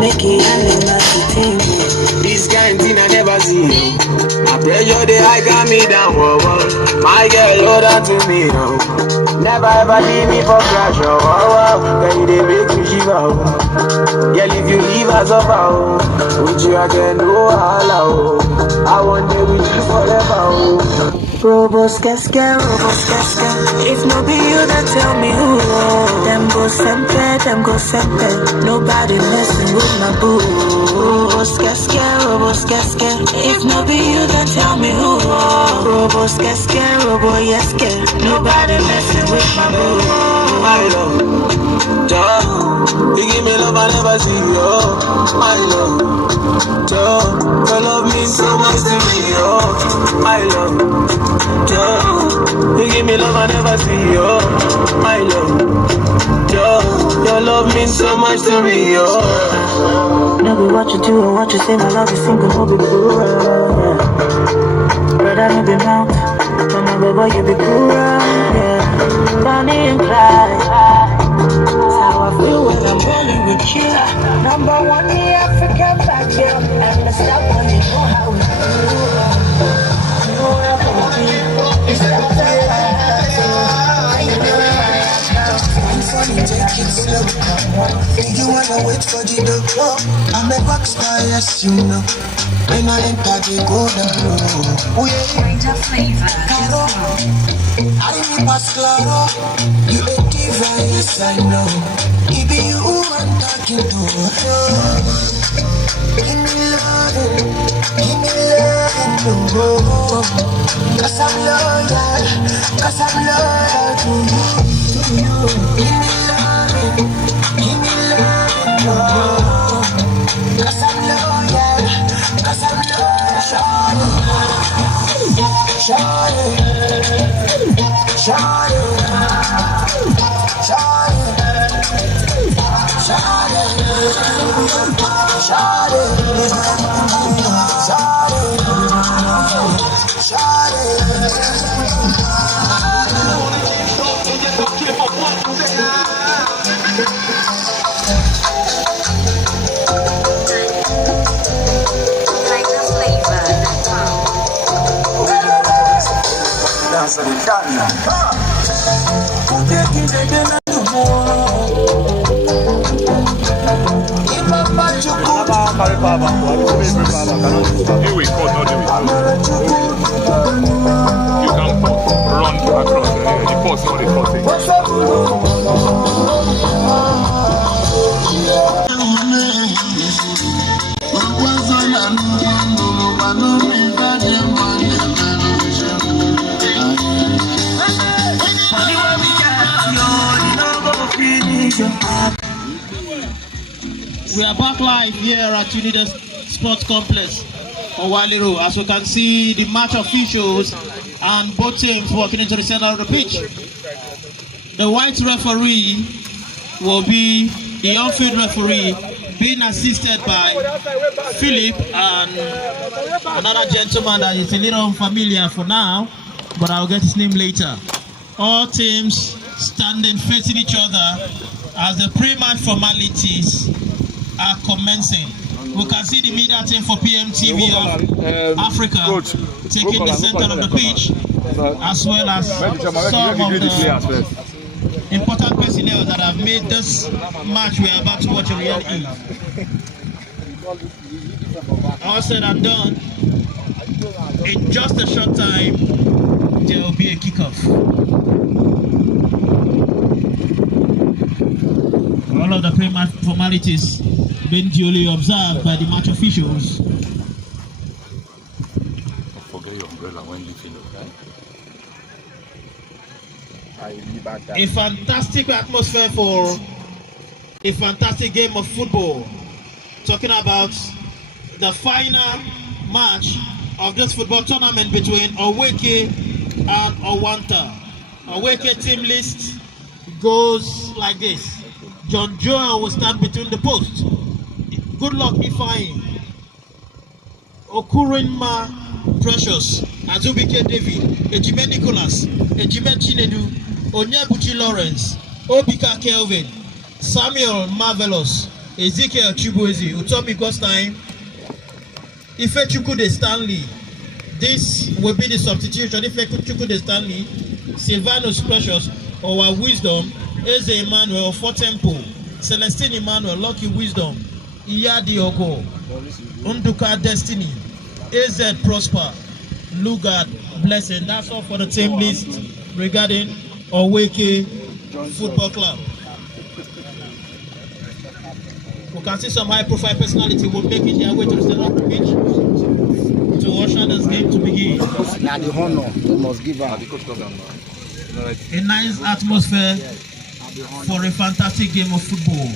Make it happen, that's the thing. This kind thing I never see. I pressure the high got me down. Whoa, whoa. My girl, hold on to me. Oh. Never ever leave me for crash. Oh, wow, wow. Can you they make me shiver? Oh. Girl, if you leave us up, oh. With you I can do all out. I want to with you forever. Oh. Robos casca. If no be you, then tell me who. Them go sempe. Nobody messing with my boo. Robos casca. If no be you, then tell me who. Robos casca. Nobody messing with my boo. My love, Joe, you give me love I never see. Oh, my love, Joe, your love means so much to me. Oh, my love, Joe, you give me love I never see. Oh, my love, Joe, your love means so much to me. Oh, no be what you do or what you say. My love is single, no be cool. Brother, no be mount. From my baby, you be cool. Yeah, Bonnie and Clyde. That's how I feel when I'm rolling with you. Number one, the African back here. And the stuff when you know how we do. You know how we do. It's that I'm funny, take it slow. If you wanna wait for the doctor, I'm a rock star, yes you know. When I enter the golden room, oh yeah. Caro, I need pass claro. You a diva, yes I know. It be you I'm talking to. Give me loving, no. Cause I'm loyal to you. Give me loving, no. Cause I'm loyal. We are back live here at Unida Sports Complex on Alero. As you can see, the match officials and both teams walking into the center of the pitch. The white referee will be the on-field referee, being assisted by Philip and another gentleman that is a little unfamiliar for now, but I'll get his name later. All teams standing facing each other as the pre-match formalities are commencing. We can see the media team for PMTV of Africa taking the center of the pitch, as well as some of the important personnel that have made this match we are about to watch a reality. All said and done, in just a short time, there will be a kickoff. All of the pre-match formalities being duly observed by the match officials. Forget your umbrella when leaving, okay? A fantastic atmosphere for a fantastic game of football. Talking about the final match of this football tournament between Oweke and Owanta. Oweke team list goes like this. John Joel will stand between the posts. Good luck, Ifeanyi. Okurinma Precious, Azubike David, Ejime Nicholas, Ejime Chinedu, Onyebuchi Lawrence, Obika Kelvin, Samuel Marvelous, Ezekiel Chukwueze, Utomi Gostime, Ife Chukwude Stanley. This will be the substitution. Ife Chukwude Stanley, Silvanus Precious, Our Wisdom, Eze Emmanuel, Tempo, Celestine Emmanuel, Lucky Wisdom, Iyadi Ogo, Unduka Destiny, AZ Prosper, Lugard Blessing. That's all for the team list regarding Oweke Football Club. We can see some high-profile personality will make it their way to the center of the pitch to usher this game to begin. Now the honor we must give her. A nice atmosphere for a fantastic game of football.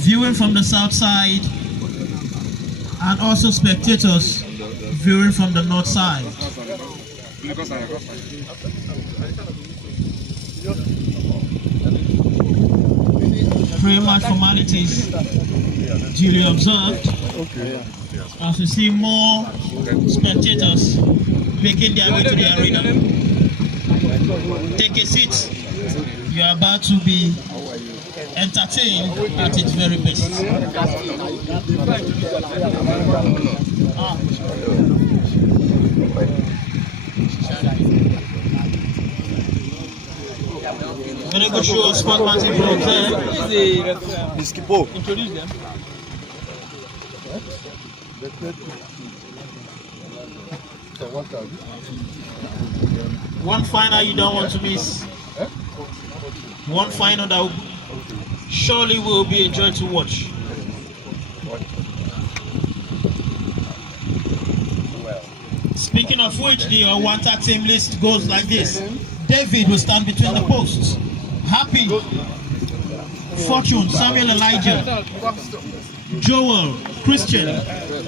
Viewing from the south side and also spectators viewing from the north side. Pre-match formalities duly observed. As we see more spectators making their way to the arena. Take a seat. You are about to be entertained at its very best. Very good show of sportsmanship from there. Introduce them. One final you don't want to miss. One final that surely will be a joy to watch. Speaking of which, the Wanta team list goes like this. David will stand between the posts. Happy, Fortune, Samuel Elijah, Joel, Christian,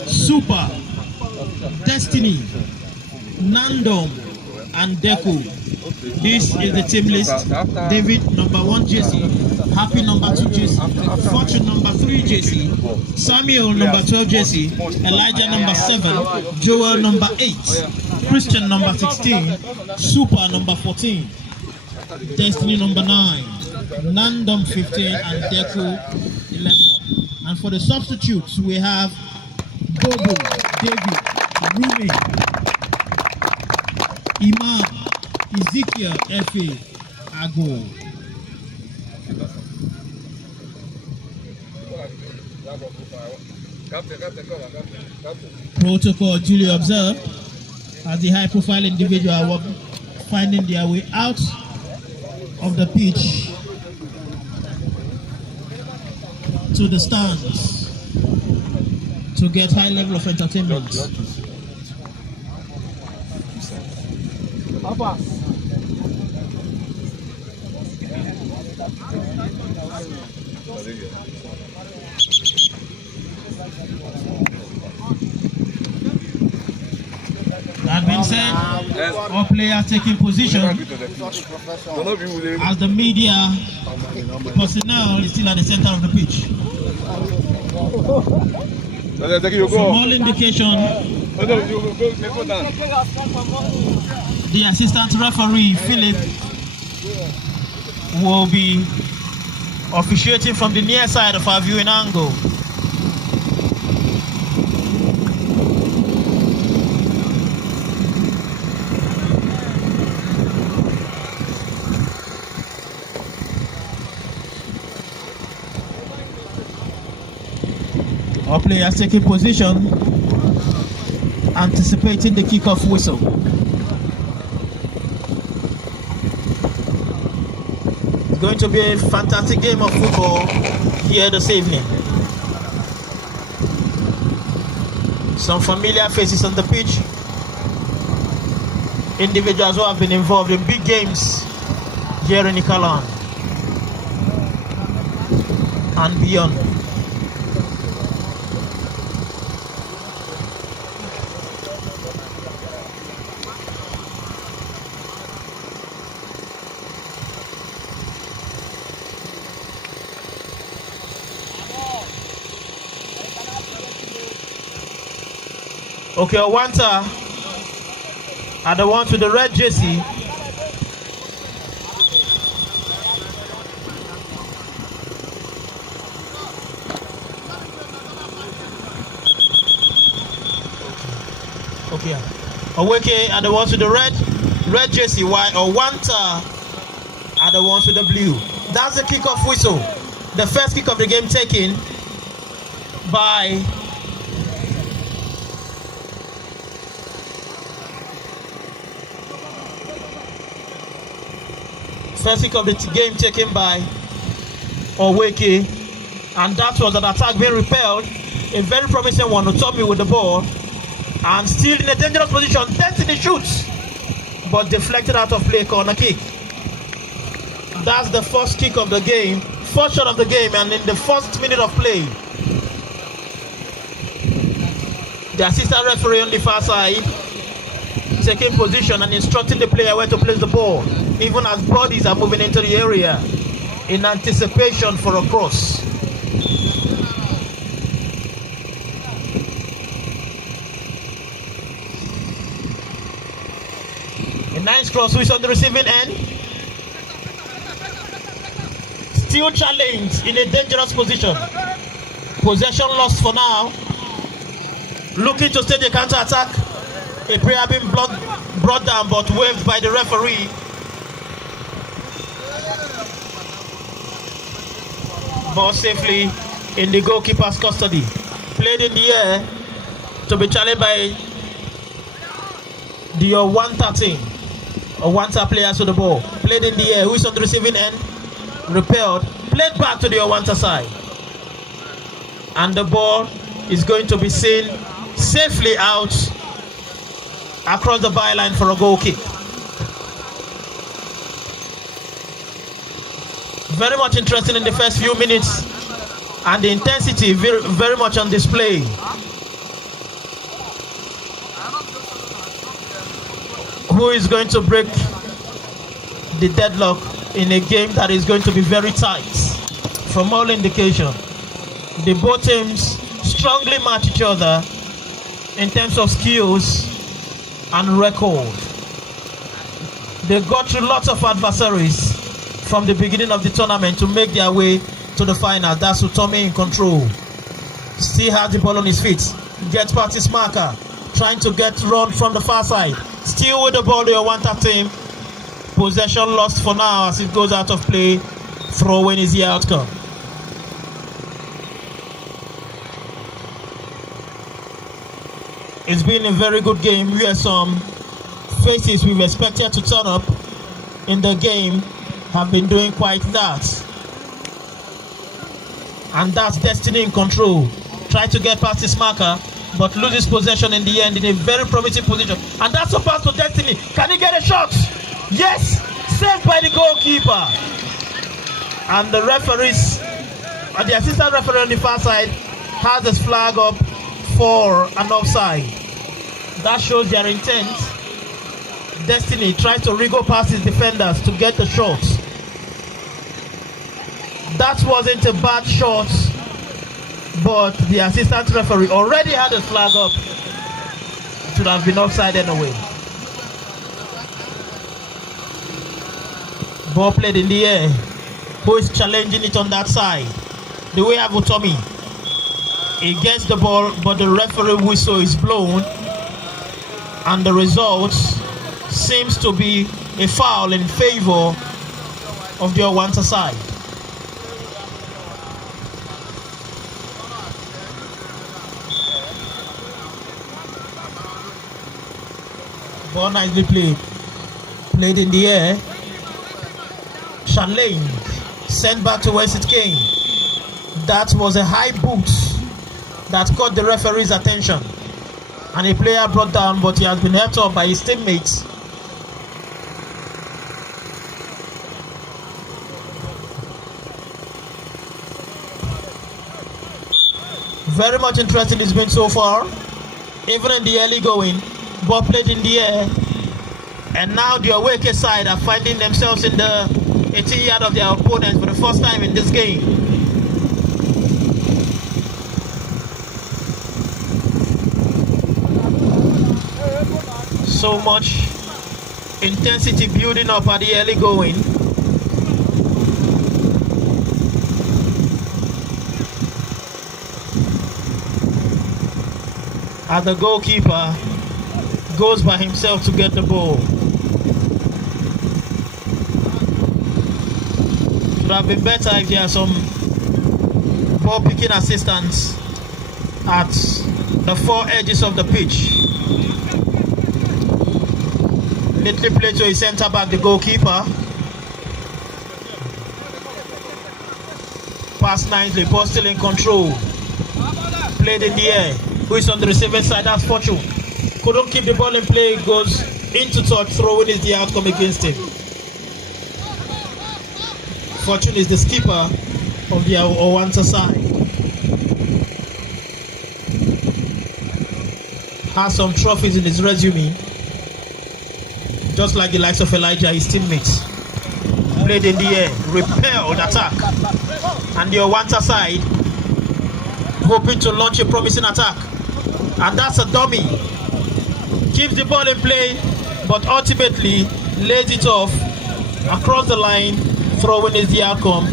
Super, Destiny, Nandom, and Deku. This is the team list. David, number 1 JC. Happy, number 2 JC. Fortune, number 3 JC. Samuel, number 12 JC. Elijah, number 7. Joel, number 8. Christian, number 16. Super, number 14. Destiny, number 9. Nandom, 15. And Deku, 11. And for the substitutes, we have Bobo, David, Rumi, Imam, Ezekiel, Efe, Ago. Protocol duly observed as the high-profile individual are finding their way out of the pitch to the stands to get high level of entertainment. That being said, all players taking position as the media personnel is still at the center of the pitch. From all indication, the assistant referee, Philip, will be officiating from the near side of our viewing angle. Our players taking position, anticipating the kickoff whistle. It's going to be a fantastic game of football here this evening. Some familiar faces on the pitch. Individuals who have been involved in big games here in Ikalan and beyond. Okay, Wanta are the ones with the red jersey Aweke are the ones with the red jersey, while Owanta are the ones with the blue. That's the kickoff whistle. The first kick of the game taken by Oweke, and that was an attack being repelled. A very promising one. Utomi with the ball, and still in a dangerous position. Destiny shoots, but deflected out of play. Corner kick. That's the first kick of the game, first shot of the game, and in the first minute of play, the assistant referee on the far side taking position and instructing the player where to place the ball, even as bodies are moving into the area in anticipation for a cross. A nice cross, who is on the receiving end. Still challenged in a dangerous position. Possession lost for now. Looking to stage a counter attack. A player being brought down but waved by the referee. Ball safely in the goalkeeper's custody. Played in the air to be challenged by the Owanta team. Owanta players with the ball. Played in the air. Who is on the receiving end? Repelled. Played back to the Owanta side. And the ball is going to be seen safely out across the byline for a goal kick. Very much interesting in the first few minutes, and the intensity very much on display. Who is going to break the deadlock in a game that is going to be very tight? From all indication, the both teams strongly match each other in terms of skills and record. They got through lots of adversaries from the beginning of the tournament to make their way to the final. That's Utomi in control. Still has the ball on his feet. Gets past his marker. Trying to get run from the far side. Still with the ball, the Owanta team. Possession lost for now as it goes out of play. Throw-in is the outcome. It's been a very good game. We have some faces we've expected to turn up in the game have been doing quite that. And that's Destiny in control. Try to get past his marker, but loses possession in the end in a very promising position. And that's a pass to Destiny. Can he get a shot? Yes! Saved by the goalkeeper. And the referees, the assistant referee on the far side has his flag up for an offside. That shows their intent. Destiny tries to wriggle past his defenders to get the shot. That wasn't a bad shot, but the assistant referee already had a flag up. It should have been offside anyway. Ball played in the air. Who is challenging it on that side? The way of Utomi. He gets the ball, but the referee whistle is blown, and the result seems to be a foul in favor of the Owanta side. Ball nicely played. Played in the air. Challenge. Sent back to where it came. That was a high boot that caught the referee's attention. And a player brought down, but he has been helped up by his teammates. Very much interesting it's been so far. Even in the early going, ball played in the air. And now the Aweke side are finding themselves in the 18-yard of their opponents for the first time in this game. So much intensity building up at the early going. At the goalkeeper goes by himself to get the ball. Would have been better if there are some ball picking assistants at the four edges of the pitch. Neatly played to his centre back, the goalkeeper. Pass nicely, ball still in control. Played in the air. Who is on the receiving side? That's Fortune. Couldn't keep the ball in play, goes into touch, throwing is the outcome against him. Fortune is the skipper of the Owanta side. Has some trophies in his resume, just like the likes of Elijah, his teammates. Played in the air, repelled attack, and the Owanta side hoping to launch a promising attack, and that's a dummy. Keeps the ball in play, but ultimately lays it off across the line. Throwing is the outcome.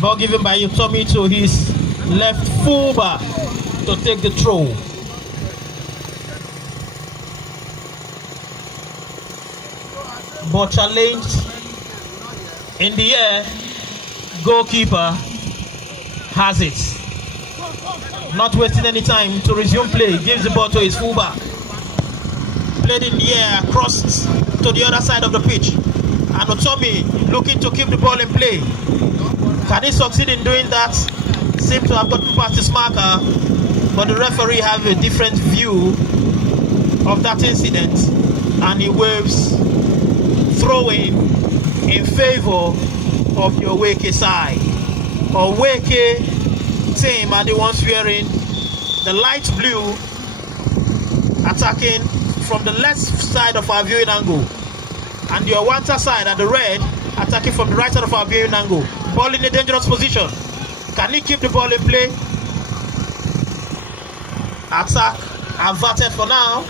Ball given by Tommy to his left fullback to take the throw. Ball challenged in the air. Goalkeeper has it. Not wasting any time to resume play. Gives the ball to his fullback. Played in the air across to the other side of the pitch. And Otomi looking to keep the ball in play. Can he succeed in doing that? Seems to have gotten past his marker, but the referee has a different view of that incident, and he waves throwing in favor of the Oweke side. Oweke team are the ones wearing the light blue, attacking from the left side of our viewing angle, and the Owanta side are the red, attacking from the right side of our viewing angle. Ball in a dangerous position. Can he keep the ball in play? Attack averted for now.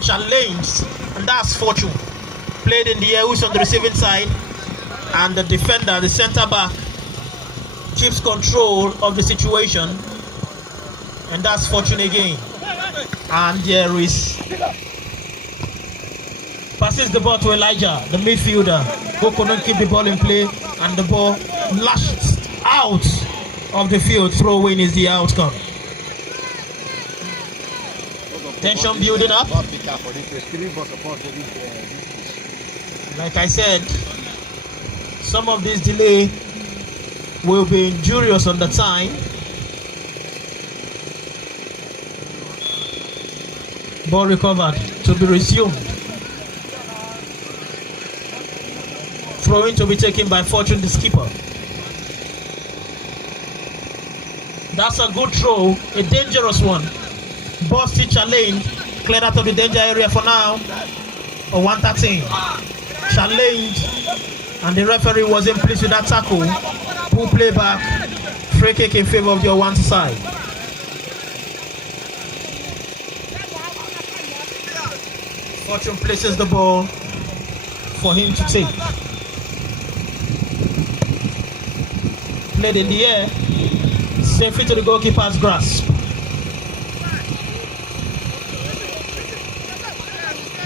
Challenged, and that's Fortune. Played in the air, who's on the receiving side, and the defender, the centre back, keeps control of the situation, and that's Fortune again. And there is passes the ball to Elijah, the midfielder, who couldn't keep the ball in play, and the ball lashed out of the field. Throw-in is the outcome. Tension building up. Like I said, some of this delay will be injurious on the time. Ball recovered to be resumed. Throw-in to be taken by Fortune, the skipper. That's a good throw, a dangerous one. Ball still challenged, cleared out of the danger area for now. A 113. Challenged, and the referee was in place with that tackle. Pull play back, free kick in favor of the Owanta side. Fortune places the ball for him to take. Played in the air, safely to the goalkeeper's grasp.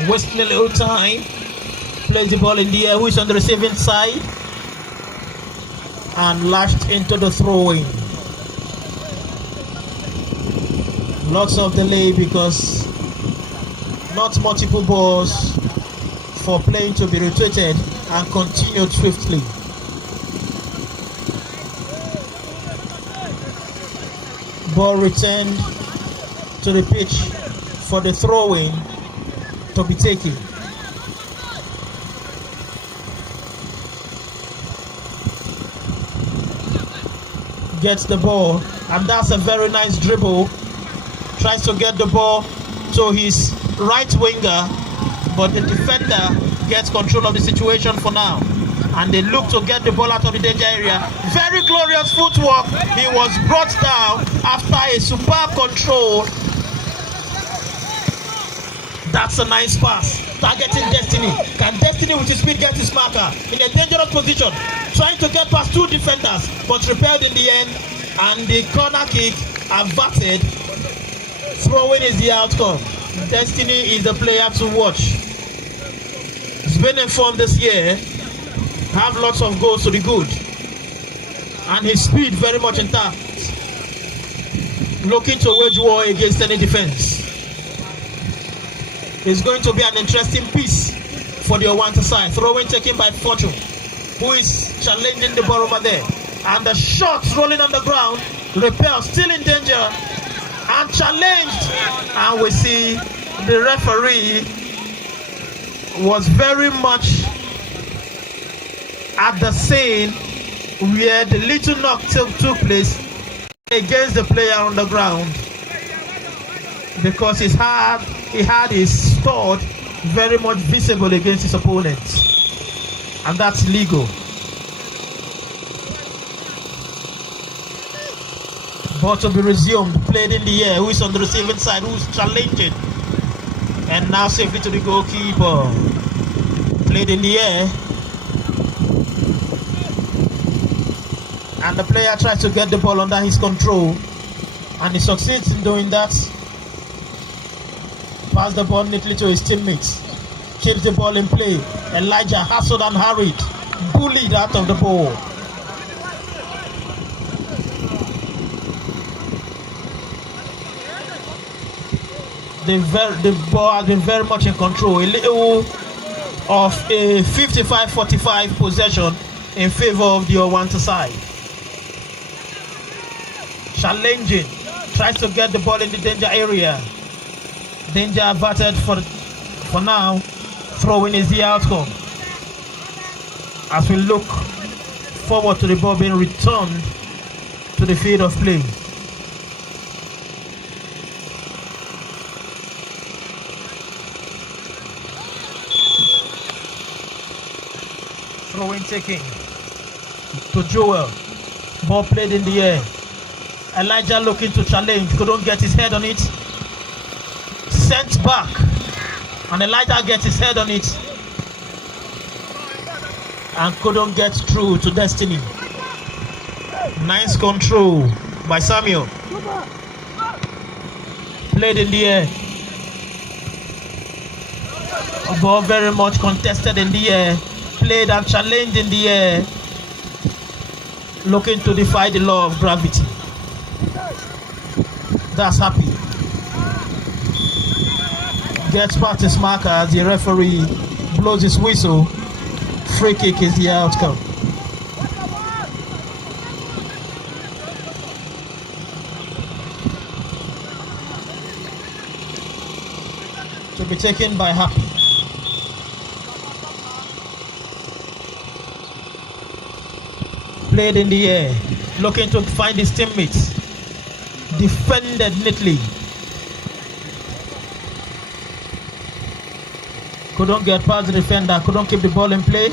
Wasting a little time, plays the ball in the air, who is on the receiving side, and lashed into the throw-in. Lots of delay because not multiple balls for playing to be rotated and continued swiftly. Ball returned to the pitch for the throw-in to be taken. Gets the ball, and that's a very nice dribble. Tries to get the ball to his right winger, but the defender gets control of the situation for now, and they look to get the ball out of the danger area. Very glorious footwork. He was brought down after a superb control. That's a nice pass. Targeting Destiny. Can Destiny with his speed get his marker in a dangerous position? Trying to get past two defenders, but repelled in the end, and the corner kick averted Throwing is the outcome. Destiny is the player to watch. He's been informed this year, have lots of goals to the good, and his speed very much intact. Looking to wage war against any defense. It's going to be an interesting piece for the Owanta side. Throwing taken by Fortune, who is challenging the ball over there. And the shot rolling on the ground. Repel still in danger and challenged. And we see the referee was very much at the scene where the little knock took place against the player on the ground, because he had his sword very much visible against his opponent, and that's illegal. Ball to be resumed, played in the air. Who is on the receiving side? Who's challenging? And now safely to the goalkeeper. Played in the air. And the player tries to get the ball under his control. And he succeeds in doing that. Pass the ball neatly to his teammates. Keeps the ball in play. Elijah hustled and hurried. Bullied out of the ball. The ball has been very much in control. A little of a 55-45 possession in favor of the Owanta side. Challenging, tries to get the ball in the danger area. Danger averted for now. Throwing is the outcome. As we look forward to the ball being returned to the field of play. Throwing taking to Joel. Ball played in the air. Elijah looking to challenge, couldn't get his head on it. Sent back, and Elijah gets his head on it and couldn't get through to Destiny. Nice control by Samuel. Played in the air. A ball very much contested in the air. Played and challenged in the air. Looking to defy the law of gravity. That's happy. Gets past his marker as the referee blows his whistle. Free kick is the outcome. To be taken by Happy. Played in the air, looking to find his teammates. Defended neatly. Couldn't get past the defender, couldn't keep the ball in play.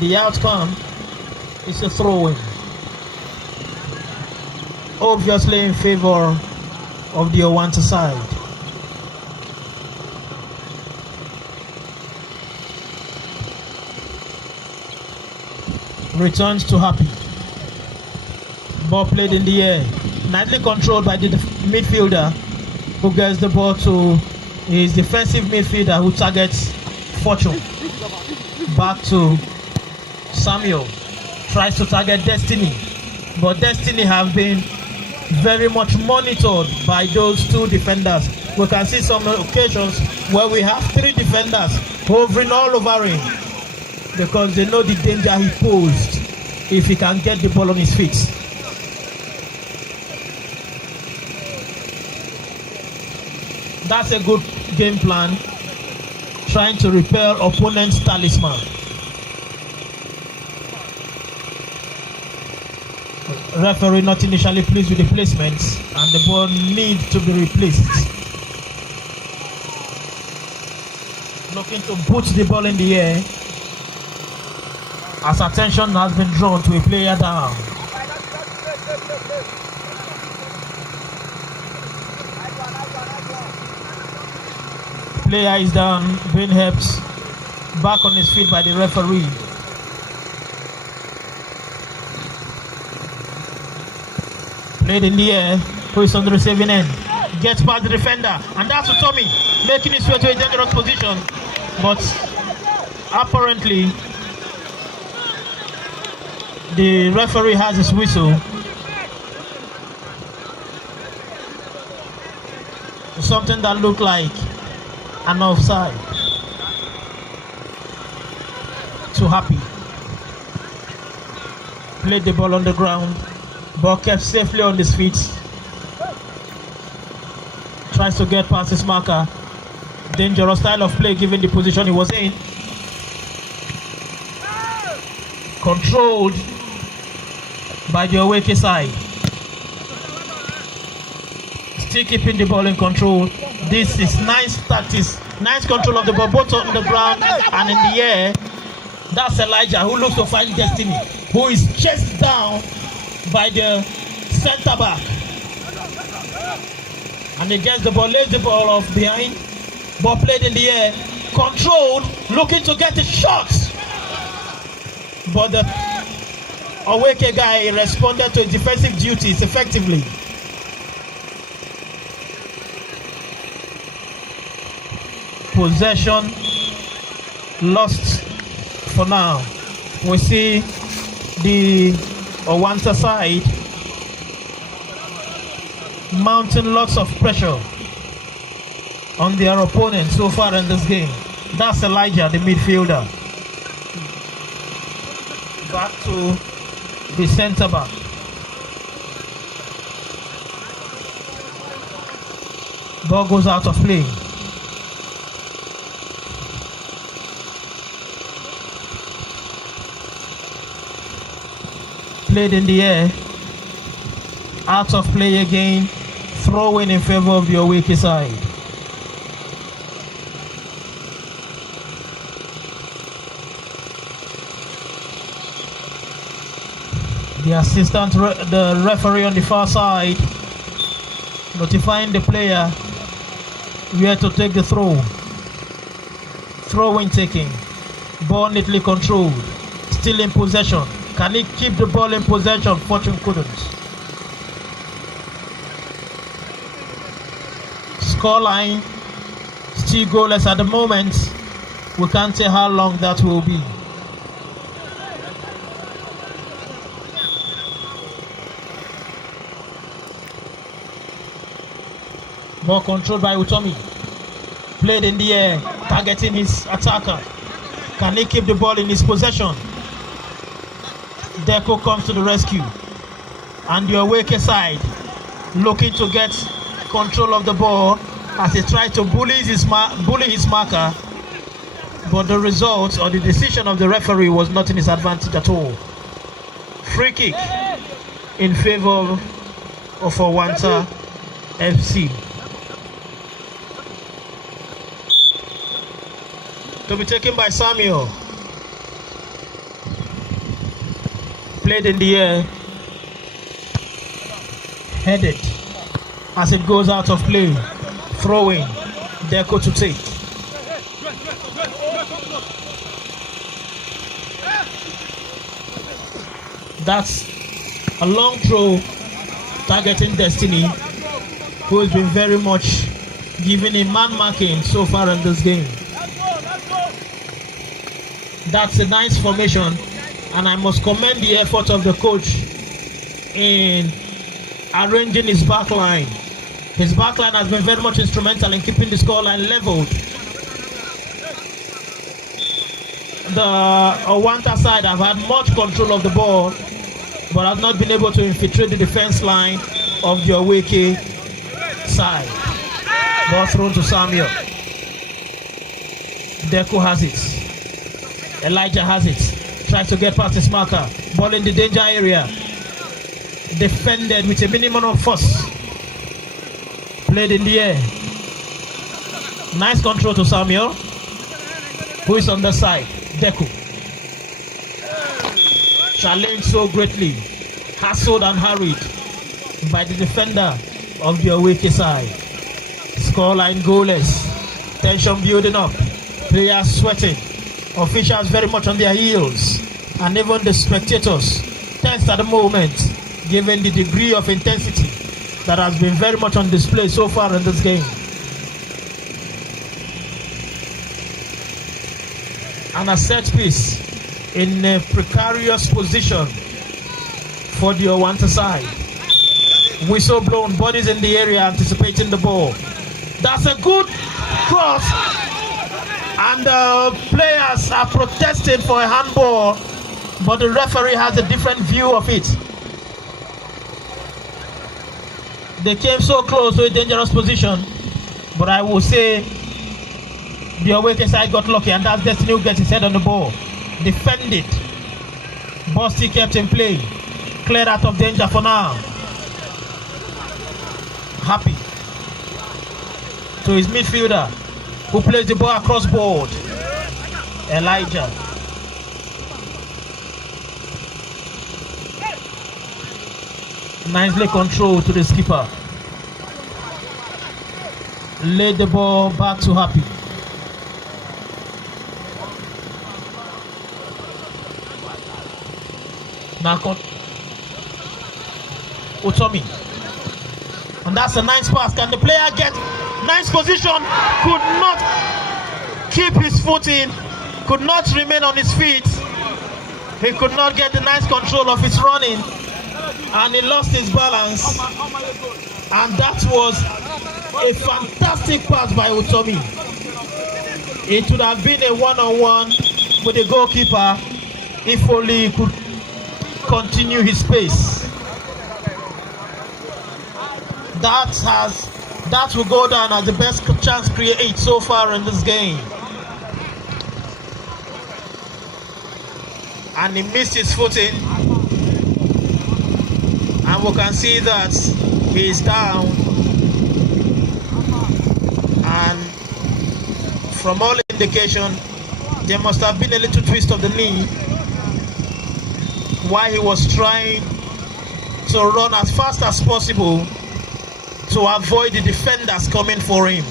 The outcome is a throw-in. Obviously in favor of the Owanta side. Returns to Happy. Ball played in the air. Nicely controlled by the midfielder, who gets the ball to his defensive midfielder, who targets Fortune. Back to Samuel. Tries to target Destiny. But Destiny have been very much monitored by those two defenders. We can see some occasions where we have three defenders hovering all over him, because they know the danger he posed if he can get the ball on his feet. That's a good game plan, trying to repel opponent's talisman. Referee not initially pleased with the placements, and the ball needs to be replaced. Looking to put the ball in the air, as attention has been drawn to a player down. Player is down, being helped back on his feet by the referee. Played in the air. who is on the receiving end. Gets past the defender, and that's Tommy making his way to a dangerous position. But apparently, the referee has his whistle. Something that looked like an offside. Too happy. Played the ball on the ground, but kept safely on his feet. Tries to get past his marker. Dangerous style of play given the position he was in. Controlled by the away side. Still keeping the ball in control. This is nice tactics, nice control of the ball, both on the ground and in the air. That's Elijah, who looks to find destiny, who is chased down by the center back. And he gets the ball, lays the ball off behind, ball played in the air, controlled, looking to get a shot. But the Aweke guy responded to his defensive duties effectively. Possession lost for now. We see the Owanta side mounting lots of pressure on their opponent so far in this game. That's Elijah, the midfielder. Back to the center back. Ball goes out of play. Played in the air. Out of play again. Throw in favor of the Aweke side. The assistant, the referee on the far side, notifying the player where to take the throw. Throw in taking. Ball neatly controlled. Still in possession. Can he keep the ball in possession? Fortune couldn't. Scoreline still goalless at the moment. We can't say how long that will be. Ball controlled by Utomi. Played in the air, targeting his attacker. Can he keep the ball in his possession? Deco comes to the rescue. And the Aweke side looking to get control of the ball as he tried to bully his marker. But the result or the decision of the referee was not in his advantage at all. Free kick in favor of Owanta FC. To be taken by Samuel. Played in the air. Headed as it goes out of play. Throwing. Deco to take. That's a long throw targeting Destiny, who has been very much giving him man marking so far in this game. That's a nice formation, and I must commend the effort of the coach in arranging his back line. His back line has been very much instrumental in keeping the scoreline leveled. The Owanta side have had much control of the ball, but have not been able to infiltrate the defense line of the Aweke side. Ball thrown to Samuel. Deco has it. Elijah has it. Tries to get past his marker. Ball in the danger area. Defended with a minimum of force. Played in the air. Nice control to Samuel, who is on the side. Deco. Challenged so greatly. Hassled and hurried by the defender of the Aweke side. Scoreline goalless. Tension building up. Players sweating. Officials very much on their heels, and even the spectators tense at the moment, given the degree of intensity that has been very much on display so far in this game. And a set piece in a precarious position for the Owanta side. Whistle blown, bodies in the area anticipating the ball. That's a good cross, and the players are protesting for a handball, but the referee has a different view of it. They came so close to a dangerous position, but I will say the away side got lucky, and that's Destiny who gets his head on the ball. Defended. Bosti kept in play. Cleared out of danger for now. Happy to his midfielder, who plays the ball across board. Elijah. Nicely controlled to the skipper. Laid the ball back to Happy. Now Utomi. And that's a nice pass. Can the player get nice position? Could not keep his foot in. Could not remain on his feet. He could not get the nice control of his running. And he lost his balance. And that was a fantastic pass by Utomi. It would have been a one-on-one with the goalkeeper if only he could continue his pace. That will go down as the best chance created so far in this game. And he missed his footing, and we can see that he is down. And from all indication, there must have been a little twist of the knee while he was trying to run as fast as possible to avoid the defenders coming for him.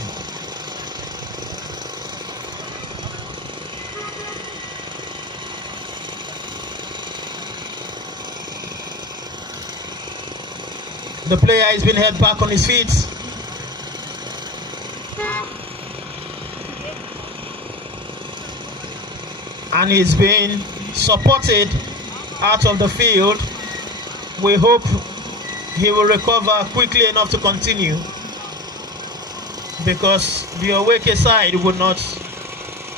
The player has been held back on his feet. And he's been supported out of the field. We hope he will recover quickly enough to continue, because the away side would not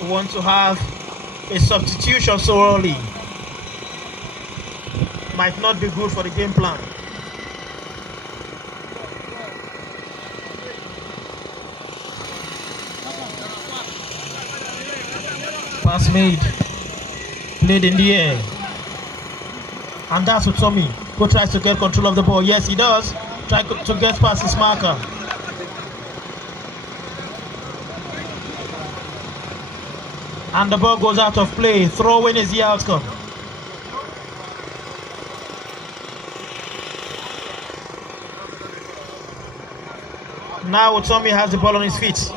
want to have a substitution so early. Might not be good for the game plan. Pass made, played in the air, and that's Utomi, who tries to get control of the ball. Yes, he does. Try to get past his marker. And the ball goes out of play. Throw-in is the outcome. Now Utomi has the ball on his feet.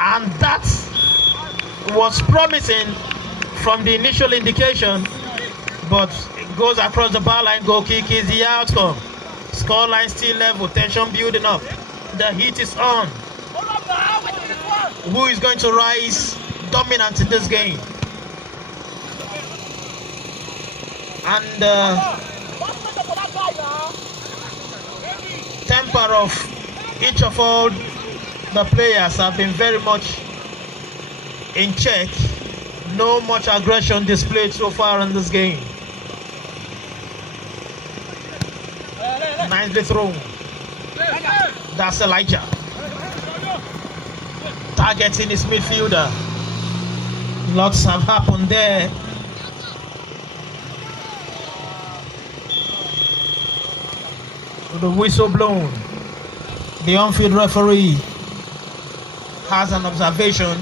And that was promising from the initial indication, but it goes across the bar line. Goal kick is the outcome. Scoreline still level, tension building up. The heat is on. Who is going to rise dominant in this game? And the temper of each of all the players have been very much in check. No much aggression displayed so far in this game. Nicely thrown. That's Elijah. Targeting his midfielder. Lots have happened there. With the whistle blown, the on-field referee has an observation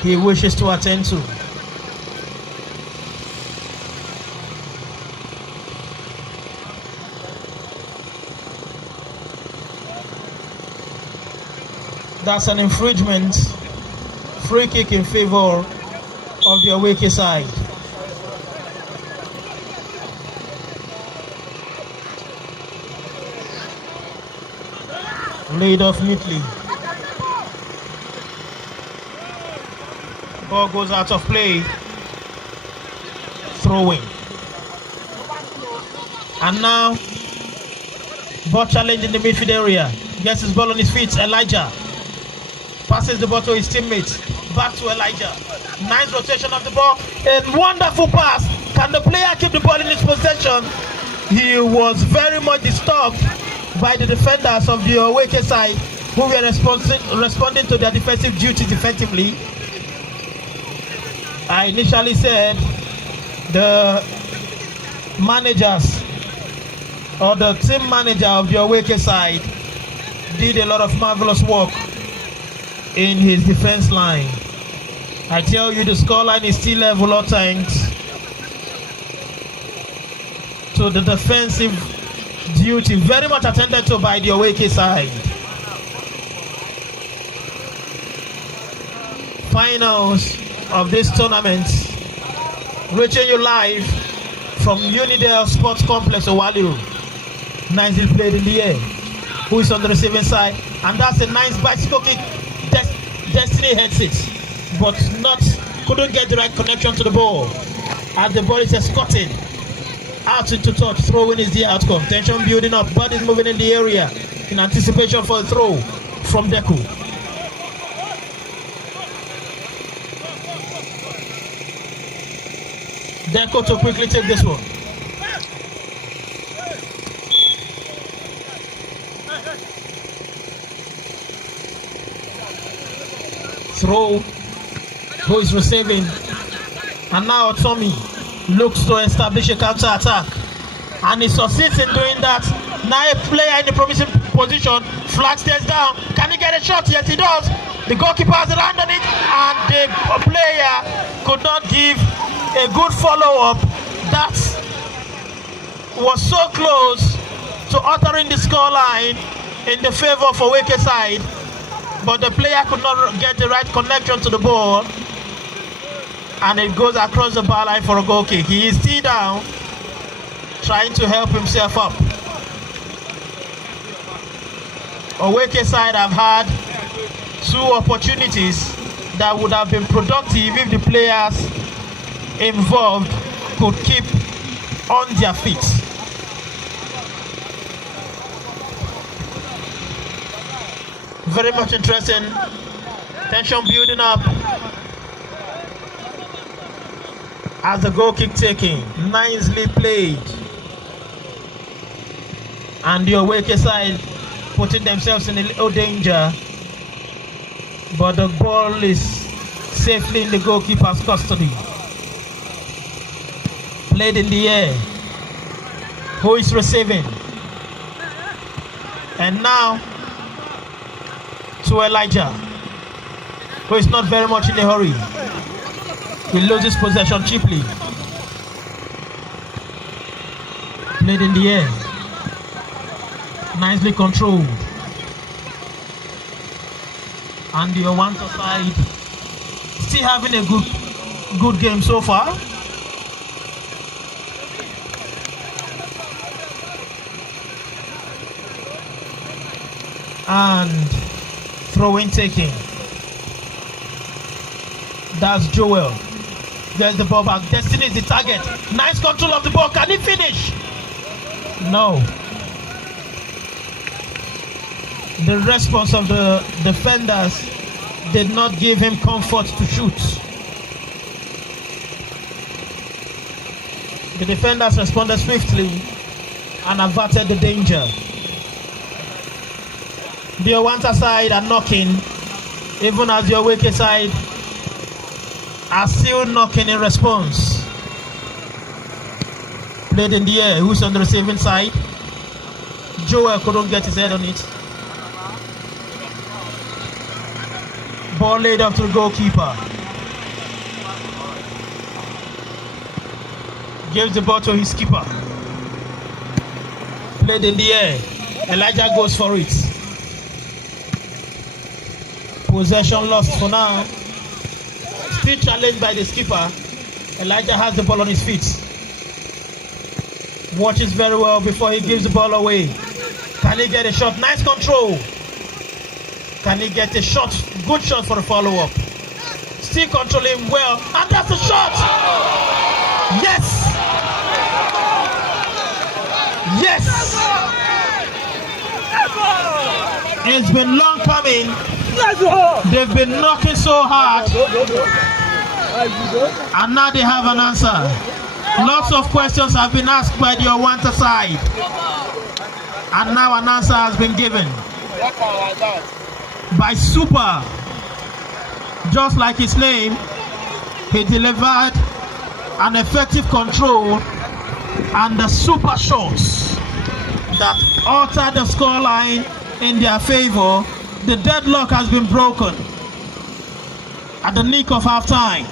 he wishes to attend to. That's an infringement. Free kick in favor of the away side. Laid off neatly. Ball goes out of play. Throwing. And now, ball challenge in the midfield area. Gets his ball on his feet. Elijah passes the ball to his teammates. Back to Elijah. Nice rotation of the ball. A wonderful pass. Can the player keep the ball in his possession? He was very much disturbed by the defenders of the Oweke side, who were responding to their defensive duties effectively. I initially said the managers or the team manager of the Oweke side did a lot of marvelous work in his defense line. I tell you, the scoreline is still level, all thanks to the defensive duty very much attended to by the Oweke side. Finals of this tournament reaching you live from Unidale Sports Complex, Alero. Nicely played in the air. Who is on the receiving side? And that's a nice bicycle kick. Destiny heads it, but couldn't get the right connection to the ball. As the ball is escorted out into touch, throwing is the outcome. Tension building up, bodies moving in the area in anticipation for a throw from Deku. Deku to quickly take this one. Throw. Who is receiving? And now Tommy looks to establish a counter attack, and he succeeds in doing that. Now a player in the promising position, flag stays down. Can he get a shot? Yes, he does. The goalkeeper has land on it, and the player could not give a good follow-up. That was so close to uttering the scoreline in the favor of Oweke side, but the player could not get the right connection to the ball, and it goes across the bar line for a goal kick. He is still down, trying to help himself up. Oweke side have had 2 opportunities that would have been productive if the players involved could keep on their feet. Very much interesting. Tension building up as the goal kick taking. Nicely played. And the Oweke side putting themselves in a little danger, but the ball is safely in the goalkeeper's custody. Played in the air. Who is receiving? And now to Elijah, who is not very much in a hurry. He loses possession cheaply. Played in the air. Nicely controlled. And the Owanta side still having a good game so far. And throw-in taking. That's Joel. There's the ball back. Destiny is the target. Nice control of the ball. Can he finish? No. The response of the defenders did not give him comfort to shoot. The defenders responded swiftly and averted the danger. The Owanta side are knocking, even as the Oweke side are still knocking in response. Played in the air. Who's on the receiving side? Joel couldn't get his head on it. Ball laid off to the goalkeeper. Gives the ball to his keeper. Played in the air. Elijah goes for it. Possession lost for now. Still challenged by the skipper. Elijah has the ball on his feet. Watches very well before he gives the ball away. Can he get a shot? Nice control. Can he get a shot? Good shot for a follow-up. Still controlling well, and that's a shot! Yes! Yes! It's been long coming. They've been knocking so hard, and now they have an answer. Lots of questions have been asked by the Owanta side, and now an answer has been given by Super. Just like his name, he delivered an effective control and the super shots that altered the scoreline in their favor. The deadlock has been broken at the nick of halftime.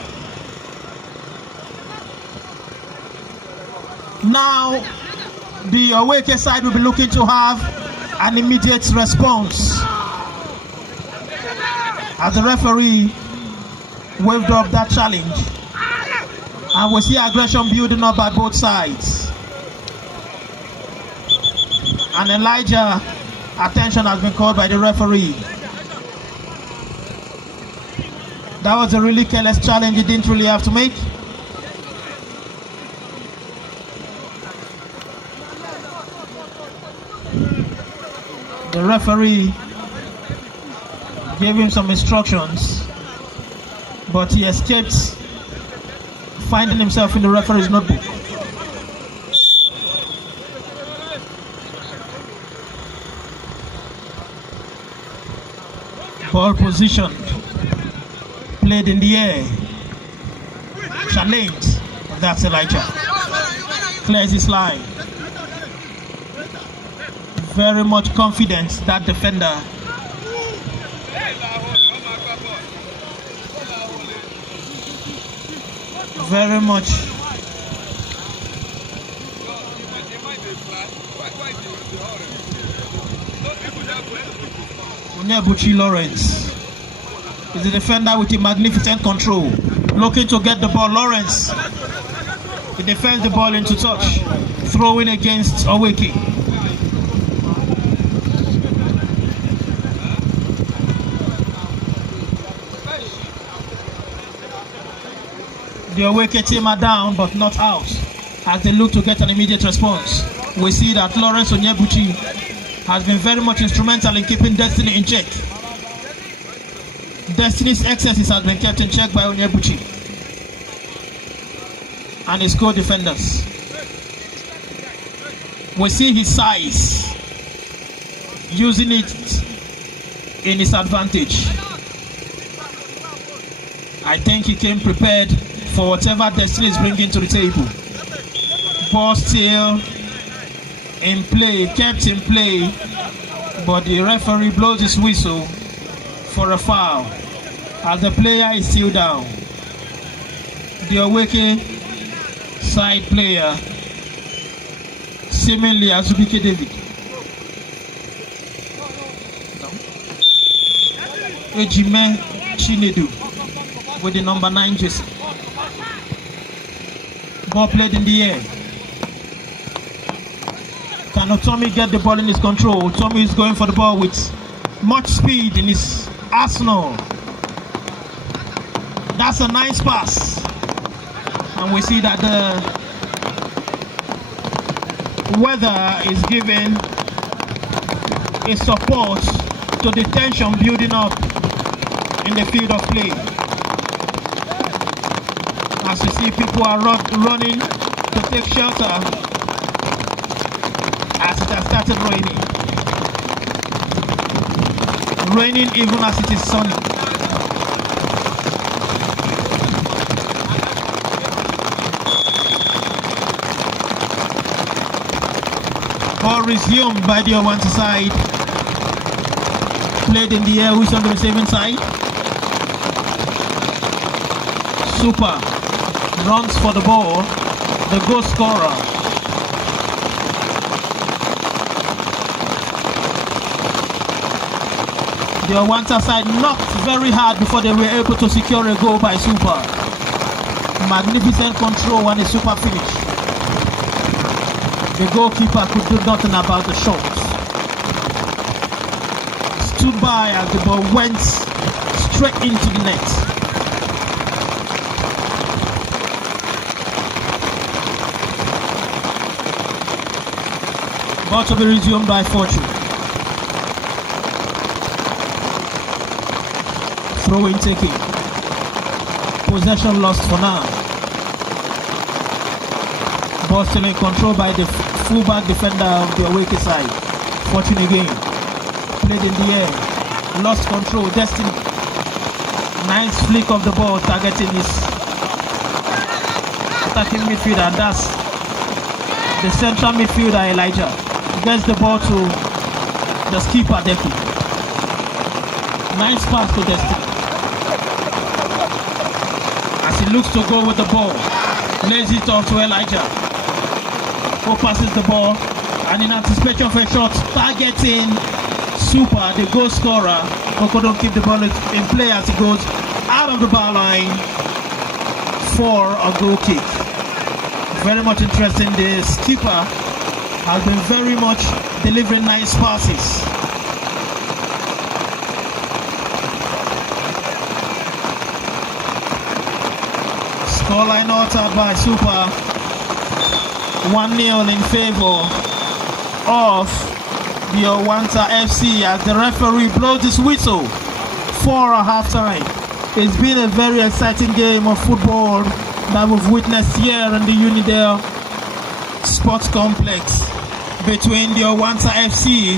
Now, the Awake side will be looking to have an immediate response as the referee waved up that challenge, and we see aggression building up by both sides. And Elijah, attention has been called by the referee. That was a really careless challenge he didn't really have to make. The referee gave him some instructions, but he escaped finding himself in the referee's notebook. Ball positioned, played in the air, challenged. That's Elijah. Clears his line. Very much confident, that defender. Very much Onyebuchi Lawrence is the defender with a magnificent control, looking to get the ball. Lawrence, he defends the ball into touch, throwing against Oweki. The Awake team are down but not out as they look to get an immediate response. We see that Lawrence Onyebuchi has been very much instrumental in keeping Destiny in check. Destiny's excesses has been kept in check by Onyebuchi and his co-defenders. We see his size, using it in his advantage. I think he came prepared for whatever Destiny is bringing to the table. Ball still in play, kept in play, but the referee blows his whistle for a foul as the player is still down. The Awake side player, seemingly Azubike David. Ejime Chinedu with the number 9 jersey. Ball played in the air. Can Tommy get the ball in his control? Tommy is going for the ball with much speed in his arsenal. That's a nice pass. And we see that the weather is giving a support to the tension building up in the field of play. As you see, people are running to take shelter as it has started raining. Raining even as it is sunny. Ball resumed by the Owanta side. Played in the air, who's on the receiving side. Super runs for the ball, the goal scorer. The Owanta side knocked very hard before they were able to secure a goal by Super. Magnificent control and a super finish. The goalkeeper could do nothing about the shot. stood by as the ball went straight into the net. Ball to be resumed by Fortune. Throw-in taking. Possession lost for now. Ball still in control by the fullback defender of the away side. Fortune again. Played in the air. Lost control. Destiny. Nice flick of the ball targeting his attacking midfielder, and that's the central midfielder Elijah. Gets the ball to the skipper Deku. Nice pass to Destiny. As he looks to go with the ball, lays it off to Elijah, who passes the ball, and in anticipation of a shot, targeting Super, the goal scorer, who couldn't keep the ball in play as he goes out of the bar line for a goal kick. Very much interesting. The skipper has been very much delivering nice passes. Scoreline altered by Super. 1-0 in favor of the Owanta FC as the referee blows his whistle for a halftime. It's been a very exciting game of football that we've witnessed here in the Unidale Sports Complex between the Owanta FC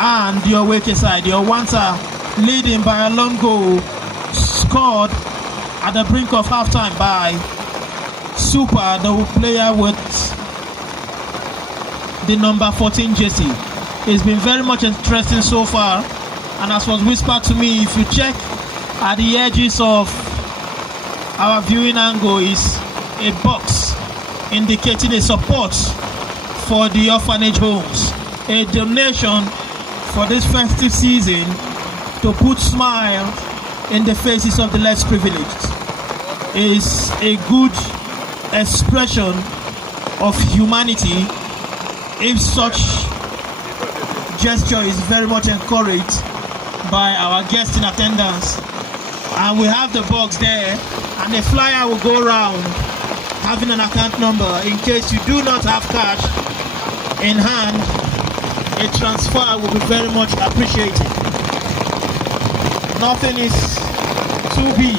and the Oweke side. The Owanta leading by a long goal, scored at the brink of halftime by Super, the player with the number 14 jersey. It's been very much interesting so far, and as was whispered to me, if you check at the edges of our viewing angle is a box indicating a support for the orphanage homes, a donation for this festive season to put smiles in the faces of the less privileged. Is a good expression of humanity if such gesture is very much encouraged by our guests in attendance. And we have the box there, and the flyer will go around having an account number in case you do not have cash in hand. A transfer will be very much appreciated. Nothing is too big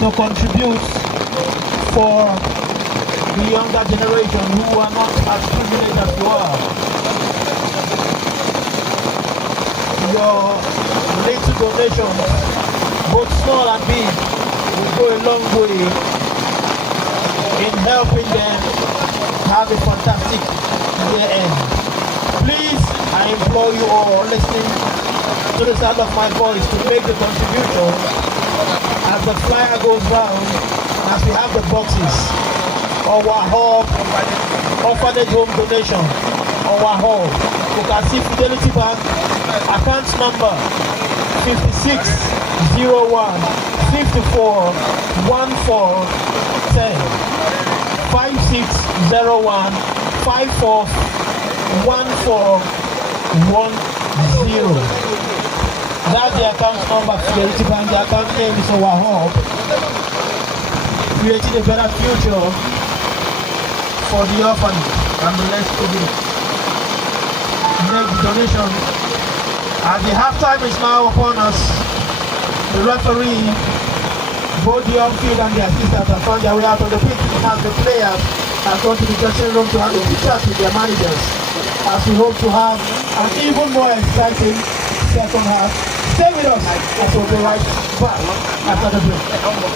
to contribute for the younger generation who are not as privileged as you are. Your little donations, both small and big, will go a long way in helping them have a fantastic year end. Please, I implore you all listening to the sound of my voice to make the contribution as the flyer goes round, as we have the boxes. Our hub, orphanage home donation, our hub. You can see Fidelity Bank, account number 5601 54 1410 5601 54 1410. That's the account number, Fidelity Bank. The account name is our hub, creating a better future for the orphanage and the less privileged. Make the donation. And the halftime is now upon us. The referee, both the outfield and the assistants have found their way out of the pitch, as the players have gone to the dressing room to have a picture with their managers, as we hope to have an even more exciting second half. Stay with us as we'll be right back after the break.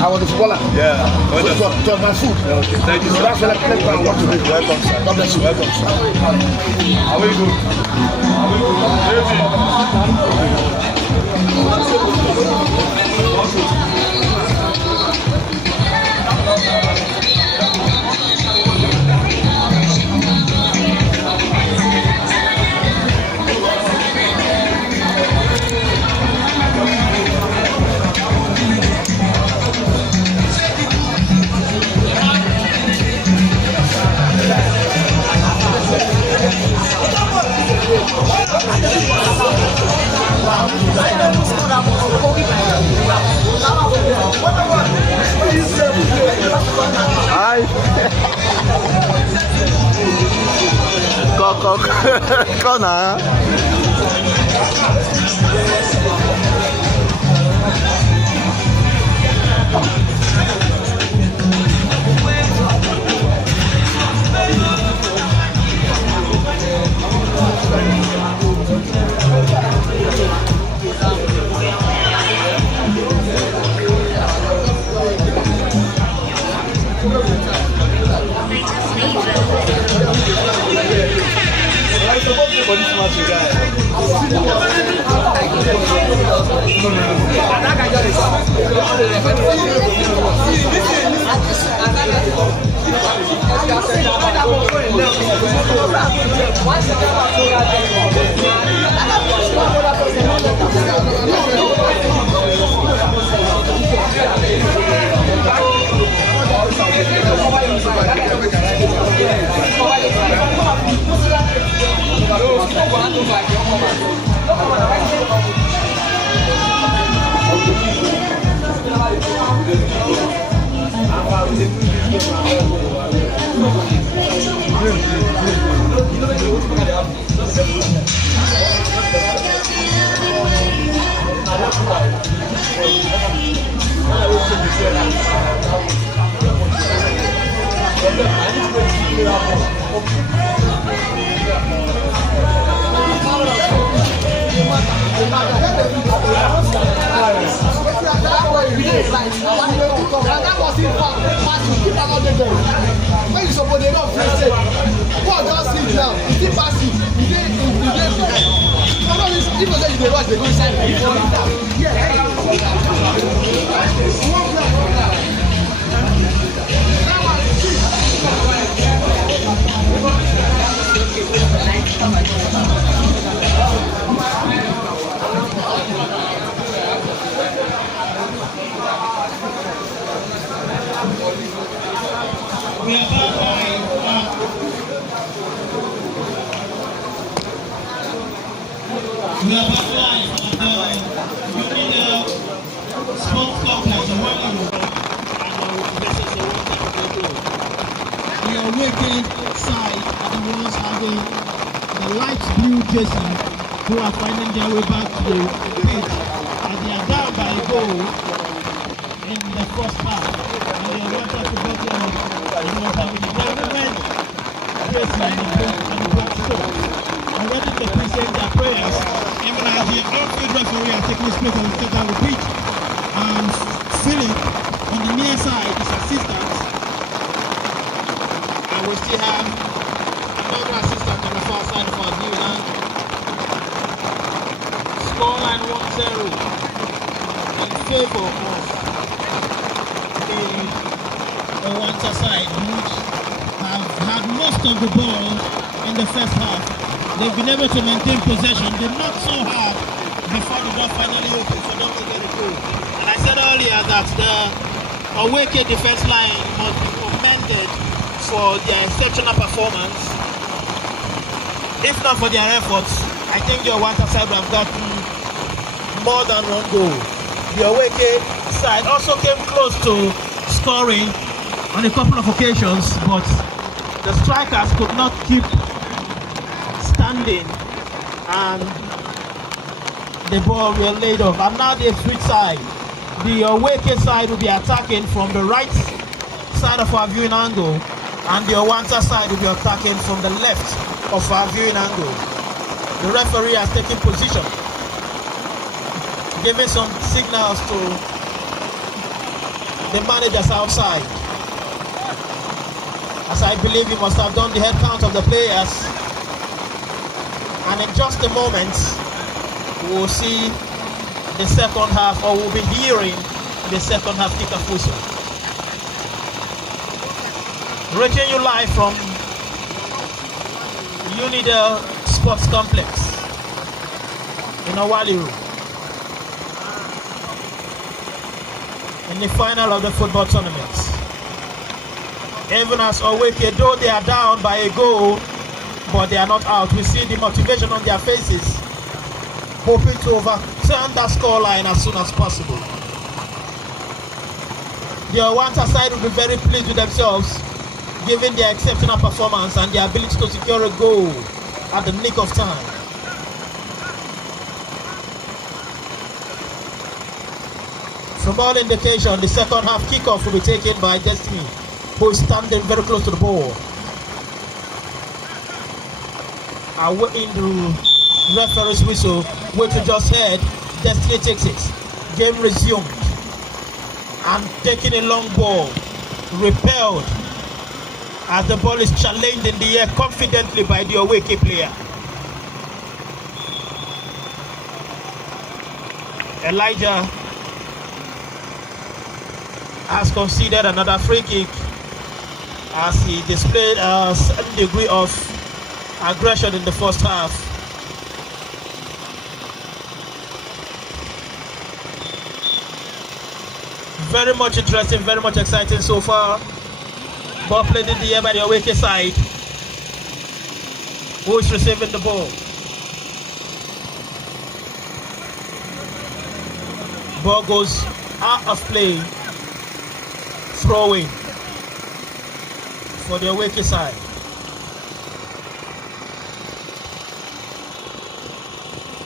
I was a footballer. Yeah. So it was my food. Okay. Thank you, So sir. that's what I played and what to do. Welcome, sir. God bless you. Welcome, sir. How are you good? Hi. Con hả? When you suppose they don't feel safe, God just sit down, you still pass it, you dey behind. If you say you dey rush, they go inside. We are back live. We are back live at the Union Sports Complex in Alero, and this is the one that the wicked side are the ones having the light blue jersey who are finding their way back to the pitch, and they are down by a goal in the first half, and they are right at the bottom. You know, having the government facing the black stone. Already they present their prayers, even as the outfield referee are taking his place on the center of the pitch. And Philip on the near side is assistant. And we still have another assistant on the far side for New Zealand. Scoreline 1-0 in favor of the Wanta side, which have had most of the ball in the first half. They've been able to maintain possession. They knocked so hard before the door finally opened for them to get a goal. And I said earlier that the Awake defense line must be commended for their exceptional performance. If not for their efforts, I think the Wanta side would have gotten more than one goal. The away side also came close to scoring on a couple of occasions, but the strikers could not keep standing and the ball will laid off. And now the switch side. The away side will be attacking from the right side of our viewing angle, and the Owanta side will be attacking from the left of our viewing angle. The referee has taken position, giving some signals to the managers outside, as I believe he must have done the head count of the players, and in just a moment we'll see the second half, or we'll be hearing the second half kickoff whistle. Reaching you live from Unida Sports Complex in Alero, in the final of the football tournament. Even as Oweke, though they are down by a goal, but they are not out. We see the motivation on their faces, hoping to overturn that scoreline as soon as possible. The Owanta side will be very pleased with themselves, given their exceptional performance and their ability to secure a goal at the nick of time. From all indication, the second half kickoff will be taken by Destiny, who is standing very close to the ball. Awaiting the referee's whistle, which we just heard. Destiny takes it. Game resumed. And taking a long ball, repelled as the ball is challenged in the air confidently by the away player. Elijah has conceded another free kick as he displayed a certain degree of aggression in the first half. Very much interesting, very much exciting so far. Ball played in the air by the away side, who is receiving the ball. Ball goes out of play. Throwing for the away side.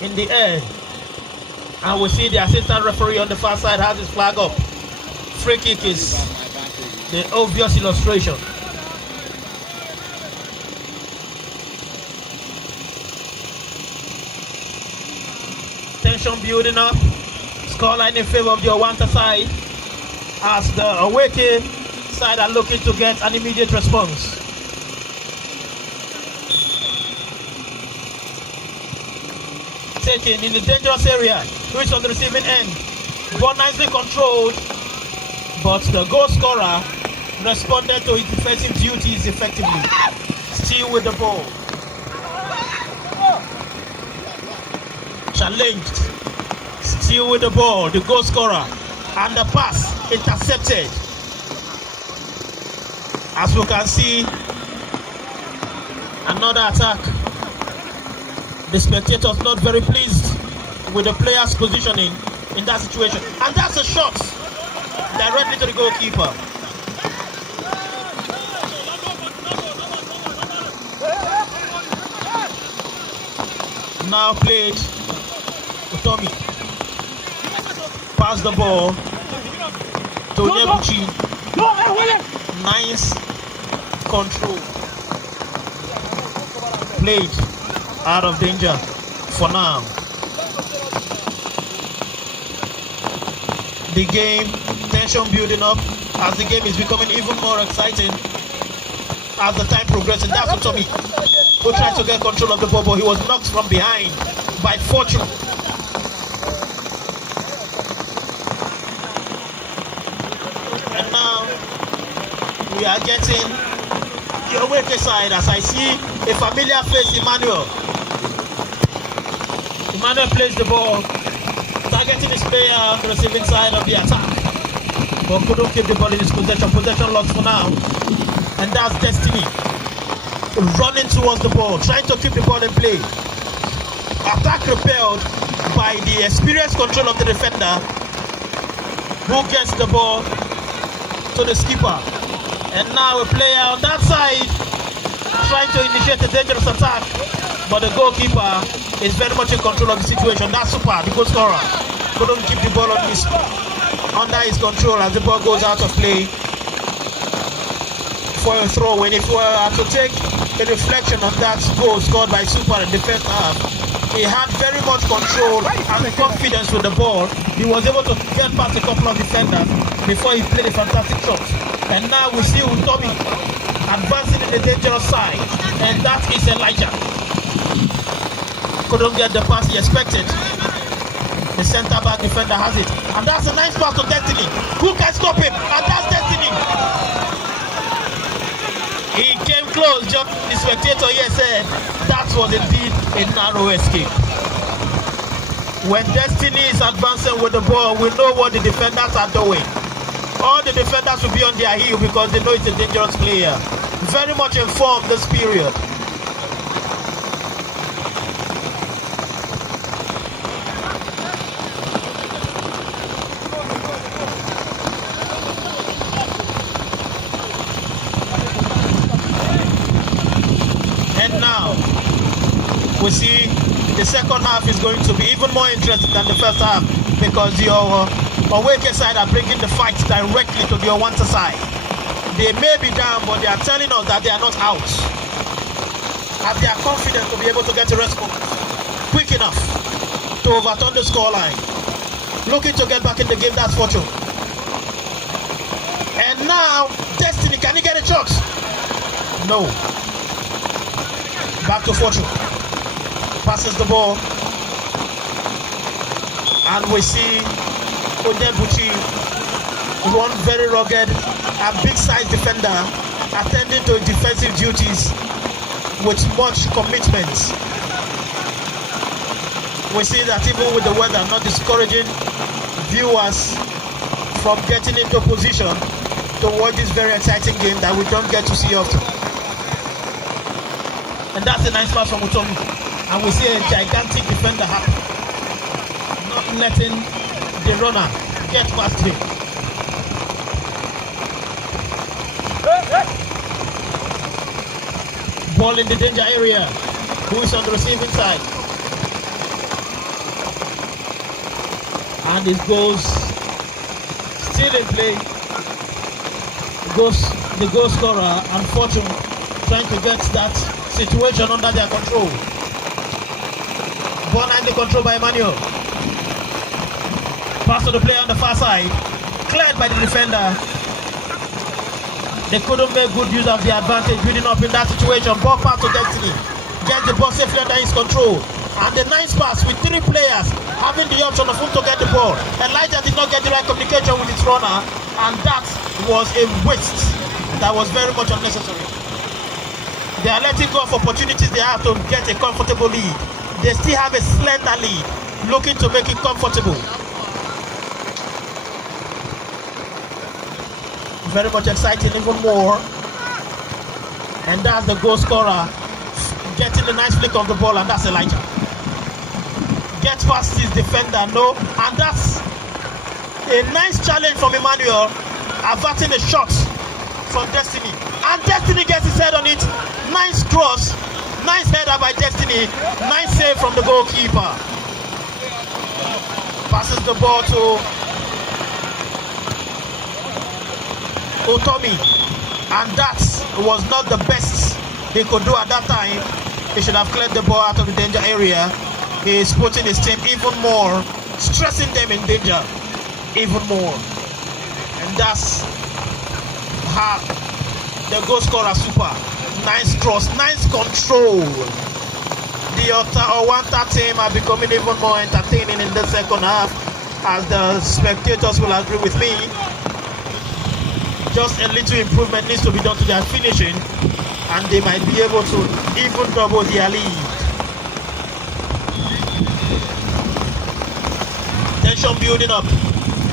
In the air, and we see the assistant referee on the far side has his flag up. Free kick is the obvious illustration. Tension building up. Scoreline in favor of the Owanta side, as the away side are looking to get an immediate response. Taken in the dangerous area, which on the receiving end. Ball nicely controlled, but the goal scorer responded to his defensive duties effectively. Still with the ball. Challenged. Still with the ball, the goal scorer. And the pass intercepted. As we can see, another attack. The spectators not very pleased with the player's positioning in that situation. And that's a shot directly to the goalkeeper. Now played to Tommy. Pass the ball to Nebuchi. Nice control. Played out of danger for now. The game, tension building up as the game is becoming even more exciting as the time progresses. That's what Tommy, who tried to get control of the ball, but he was knocked from behind by fortune. And now we are getting the away side as I see a familiar face, Emmanuel. Emmanuel plays the ball, targeting his player on the receiving side of the attack, but couldn't keep the ball in his possession. Possession lost for now, and that's Destiny running towards the ball, trying to keep the ball in play. Attack repelled by the experienced control of the defender, who gets the ball to the skipper. And now a player on that side trying to initiate a dangerous attack, but the goalkeeper is very much in control of the situation. That's Super, the goal scorer. Couldn't keep the ball under his control as the ball goes out of play for a throw. When if we were to take a reflection on that goal scored by Super in the first half, he had very much control and confidence with the ball. He was able to get past a couple of defenders before he played a fantastic shot. And now we see Utomi advancing in the dangerous side, and that is Elijah. Couldn't get the pass he expected. The centre-back defender has it, and that's a nice pass to Destiny. Who can stop him? And that's Destiny. He came close, just the spectator here said that was indeed a narrow escape. When Destiny is advancing with the ball, we know what the defenders are doing. All the defenders will be on their heel because they know it's a dangerous player. Very much informed this period. And now we see the second half is going to be even more interesting than the first half, because your Oweke side are bringing the fight directly to the Owanta side. They may be down, but they are telling us that they are not out, as they are confident to be able to get a response quick enough to overturn the scoreline. Looking to get back in the game, that's Fortune. And now Destiny, can he get a shot? No. Back to Fortune. Passes the ball, and we see Odebuchi, one very rugged and big size defender, attending to defensive duties with much commitment. We see that even with the weather not discouraging viewers from getting into position to watch this very exciting game that we don't get to see often. And that's a nice pass from Utomi. And we see a gigantic defender happen, not letting the runner get past him. Ball in the danger area. Who is on the receiving side? And it goes still in play. The goal scorer and Fortune trying to get that situation under their control. Ball under control by Emmanuel. Pass to the player on the far side. Cleared by the defender. They couldn't make good use of the advantage building up in that situation. Ball pass to Destiny. Gets the ball safely under his control. And the nice pass with three players having the option of whom to get the ball. Elijah did not get the right communication with his runner, and that was a waste that was very much unnecessary. They are letting go of opportunities they have to get a comfortable lead. They still have a slender lead, looking to make it comfortable. Very much exciting, even more. And that's the goal scorer getting the nice flick of the ball, and that's Elijah. Gets past his defender, no, and that's a nice challenge from Emmanuel, averting a shot from Destiny. And Destiny gets his head on it. Nice cross, nice header by Destiny, nice save from the goalkeeper. Passes the ball to Utomi, and that was not the best he could do at that time. He should have cleared the ball out of the danger area. He is putting his team even more, stressing them in danger even more. And that's how the goal scorer Super. Nice cross, nice control. The Owanta team are becoming even more entertaining in the second half, as the spectators will agree with me. Just a little improvement needs to be done to their finishing, and they might be able to even double their lead. Tension building up.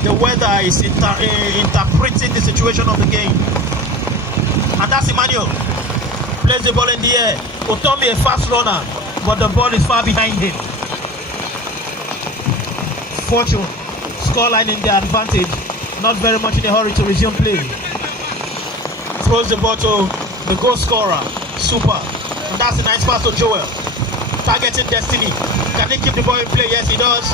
The weather is interpreting the situation of the game. And that's Emmanuel. Plays the ball in the air. Utomi, a fast runner, but the ball is far behind him. Fortune scoreline in their advantage. not very much in a hurry to resume play. Throws the ball to the goal scorer, Super. And that's a nice pass to Joel. Targeting Destiny. Can he keep the ball in play? Yes, he does.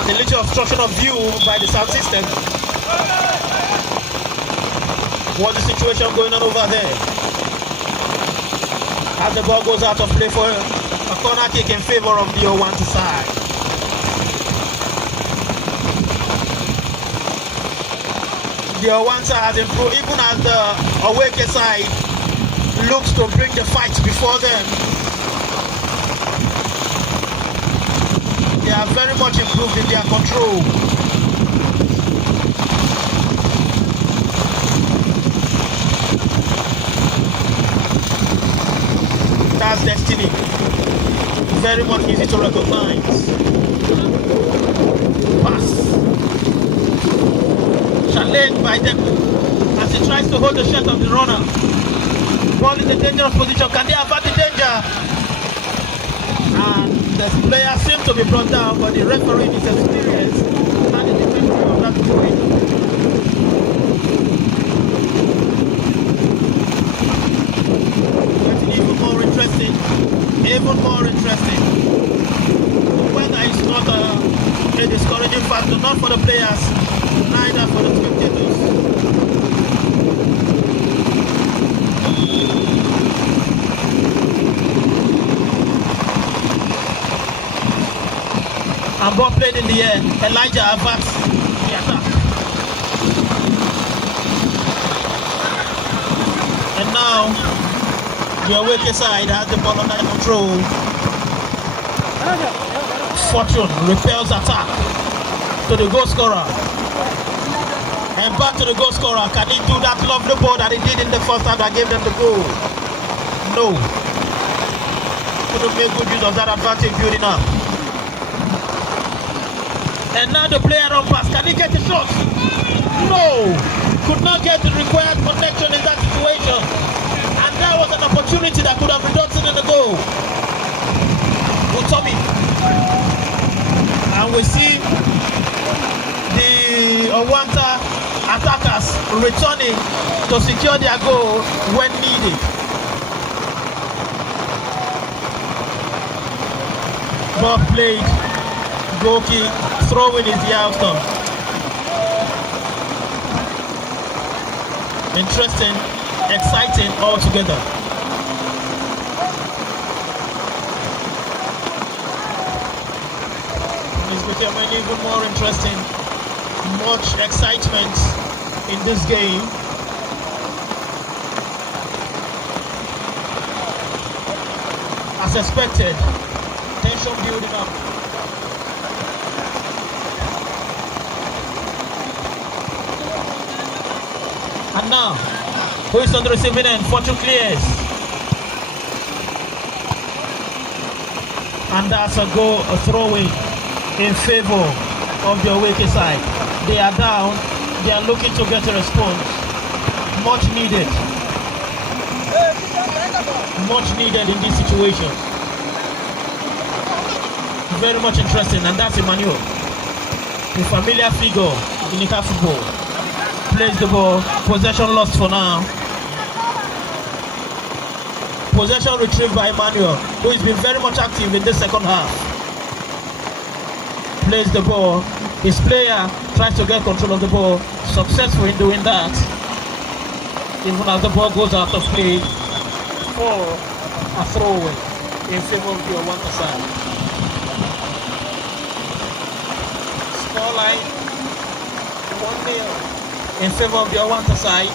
And a little obstruction of view by the sound system. What's the situation going on over there? As the ball goes out of play for a corner kick in favor of the Owanta side. The Owanta has improved, even as the Awake side looks to bring the fight before them. They are very much improved in their control. That's Destiny. Very much easy to recognize. Pass. Challenged by Deku as he tries to hold the shot of the runner. Ball in a dangerous position. Can they avert the danger? And the player seems to be brought down, but the referee is experienced and the defense of that situation. Getting even more interesting. Even more interesting. The weather is not a discouraging factor, not for the players, neither for the spectators. And ball played in the air. Elijah averts the attack. And now the Awake side has the ball under control. Fortune repels attack to the goal scorer. And back to the goal scorer. Can he do that lovely ball that he did in the first half that gave them the goal? No. Couldn't make good use of that advantage building up. And now the player on pass. Can he get the shot? No. Could not get the required connection in that situation. And that was an opportunity that could have resulted in the goal. Utomi. And we see the Owanta attackers returning to secure their goal when needed. Ball played. Goal kick. Throwing is the outcome. Interesting, exciting altogether. It's becoming even more interesting. Much excitement in this game. As expected, tension building up. And now, who is on the receiving end? Fortune clears. And that's a goal, a throw-in in favor of the Awake side. They are down. They are looking to get a response. Much needed. Much needed in this situation. Very much interesting. And that's Emmanuel. A familiar figure in Nika football. Plays the ball, possession lost for now. Possession retrieved by Emmanuel, who has been very much active in the second half. Plays the ball, his player tries to get control of the ball, successful in doing that. Even as the ball goes out of play for a throw-in in favor of the Owanta side. Scoreline 1-0. In favor of the Owanta side.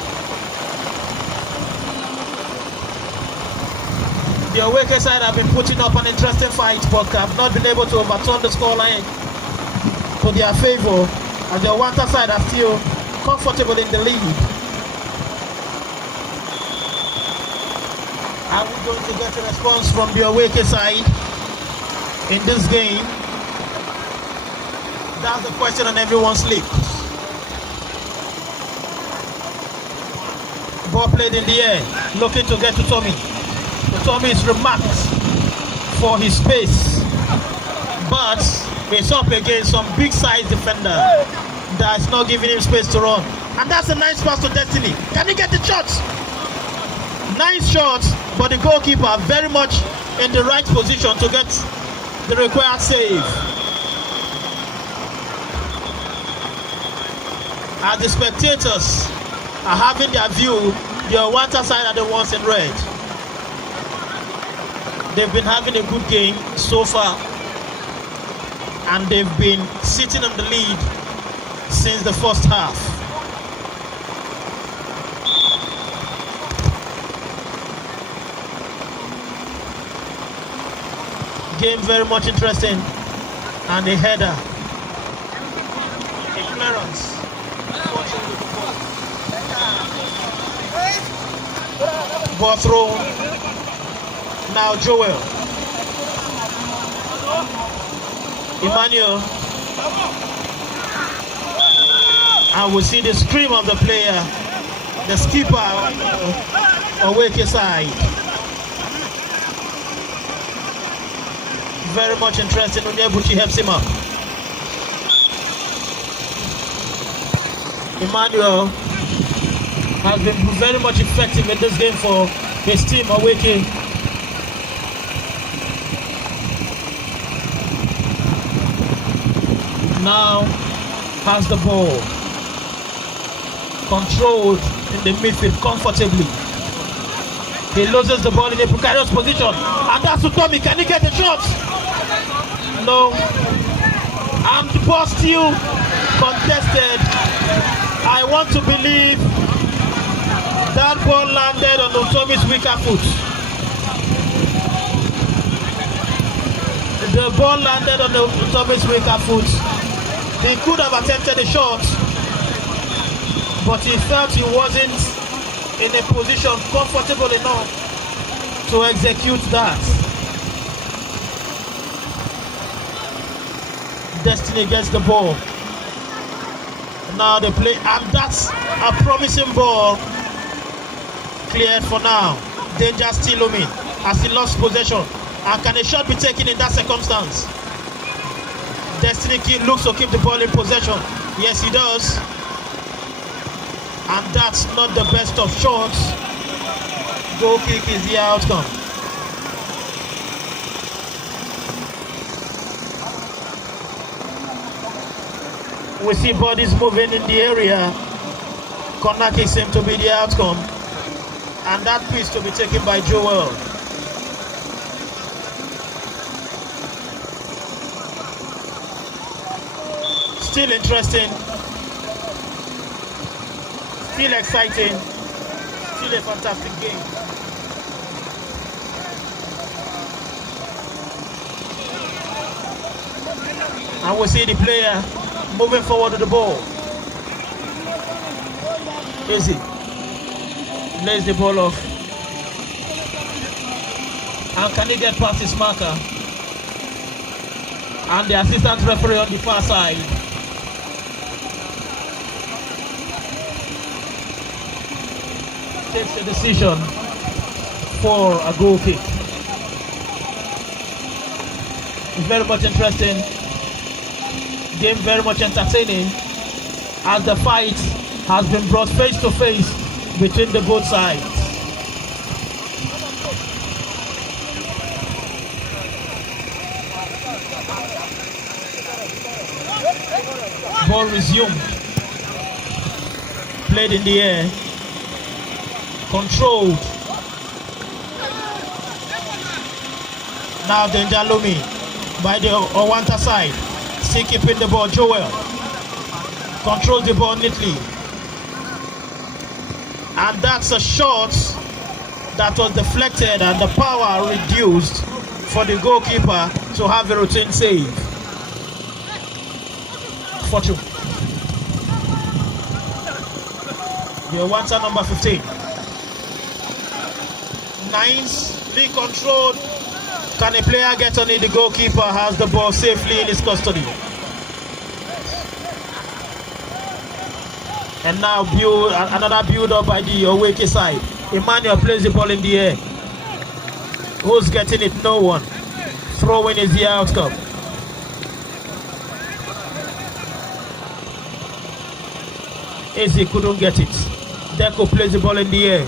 The Awake side have been putting up an interesting fight, but have not been able to overturn the scoreline to their favor, and the Owanta side are still comfortable in the lead. Are we going to get a response from the Awake side in this game? That's the question on everyone's lips. Ball played in the air, looking to get to Tommy. Tommy is remarked for his pace, but It's up against some big size defender that's not giving him space to run. And that's a nice pass to Destiny. Can he get the shots? Nice shots, but the goalkeeper very much in the right position to get the required save. As the spectators are having their view, the Owanta side are the ones in red. They've been having a good game so far, and they've been sitting on the lead since the first half. Game very much interesting, and a header, a clearance. Ball thrown. Now Joel. Emmanuel. And we see the scream of the player, the skipper, awake side. Very much interesting. Onyebuchi helps him up. Emmanuel has been very much effective in this game for his team, Awake. Now has the ball. Controlled in the midfield comfortably. He loses the ball in a precarious position. And that's to Tommy. Can he get the shot? No. And the ball still contested. I want to believe that ball landed on Tommy's weaker foot. The ball landed on Tommy's weaker foot. He could have attempted a shot, but he felt he wasn't in a position comfortable enough to execute that. Destiny gets the ball. Now they play, and that's a promising ball. Cleared for now. Danger still looming as he lost possession. And can a shot be taken in that circumstance? Destiny Kid looks to keep the ball in possession. Yes, he does. And that's not the best of shots. Goal kick is the outcome. We see bodies moving in the area. Corner kick seems to be the outcome. And that piece to be taken by Joel. Still interesting. Still exciting. Still a fantastic game. And we see the player moving forward to the ball. Easy. Lays the ball off. And can he get past his marker? And the assistant referee on the far side. Takes a decision for a goal kick. It's very much interesting. Game very much entertaining as the fight has been brought face to face between the both sides. Ball resumed. Played in the air. Controlled. Now danger looming by the Owanta side. Still keeping the ball. Joel controls the ball neatly. And that's a shot that was deflected and the power reduced for the goalkeeper to have a routine save. Fortune. The Owanta number 15. Nicely controlled. Can a player get on it? The goalkeeper has the ball safely in his custody. And now another build up by the Awake side. Emmanuel plays the ball in the air. Who's getting it? No one. Throwing is the outcome. Eze couldn't get it. Deco plays the ball in the air.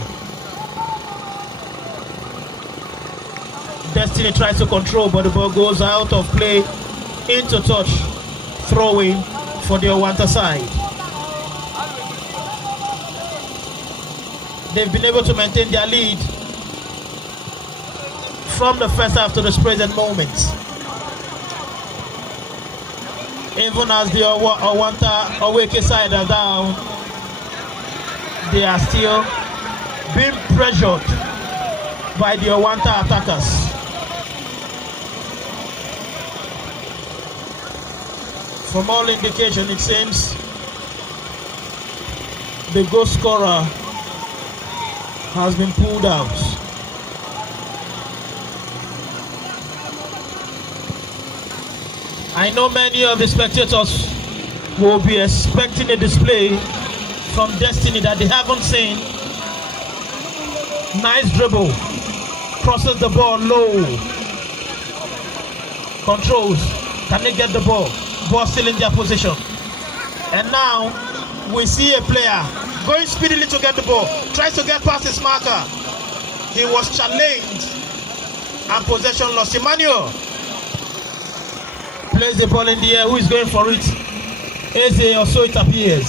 Destiny tries to control, but the ball goes out of play into touch. Throwing for the Owanta side. They've been able to maintain their lead from the first half to this present moment. Even as the Owanta Oweke side are down, they are still being pressured by the Owanta attackers. From all indication, it seems the goal scorer has been pulled out. I know many of the spectators will be expecting a display from Destiny that they haven't seen. Nice dribble, crosses the ball low, controls, can they get the ball? Ball still in their position. And now we see a player going speedily to get the ball, tries to get past his marker. He was challenged and possession lost. Emmanuel plays the ball in the air. Who is going for it? Eze, or so it appears.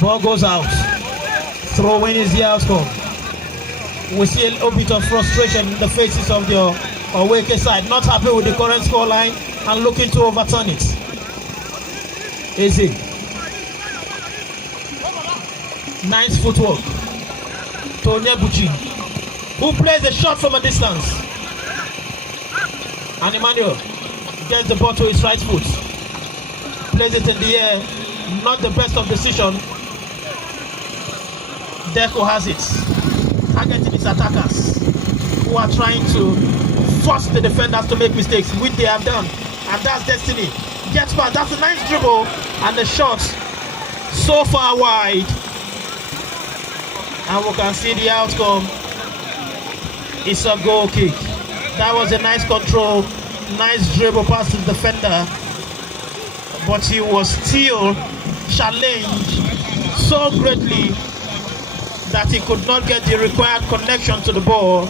Ball goes out. Throw-in is the outcome. We see a little bit of frustration in the faces of the Oweke side, not happy with the current scoreline and looking to overturn it. Eze. Nice footwork. Tonya Buchi, who plays a shot from a distance. And Emmanuel gets the ball to his right foot. Plays it in the air. Not the best of decision. Deco has it. Targeting his attackers, who are trying to force the defenders to make mistakes, which they have done. And that's Destiny. Gets back. That's a nice dribble. And the shot so far wide. And we can see the outcome. It's a goal kick. That was a nice control. Nice dribble past the defender. But he was still challenged so greatly that he could not get the required connection to the ball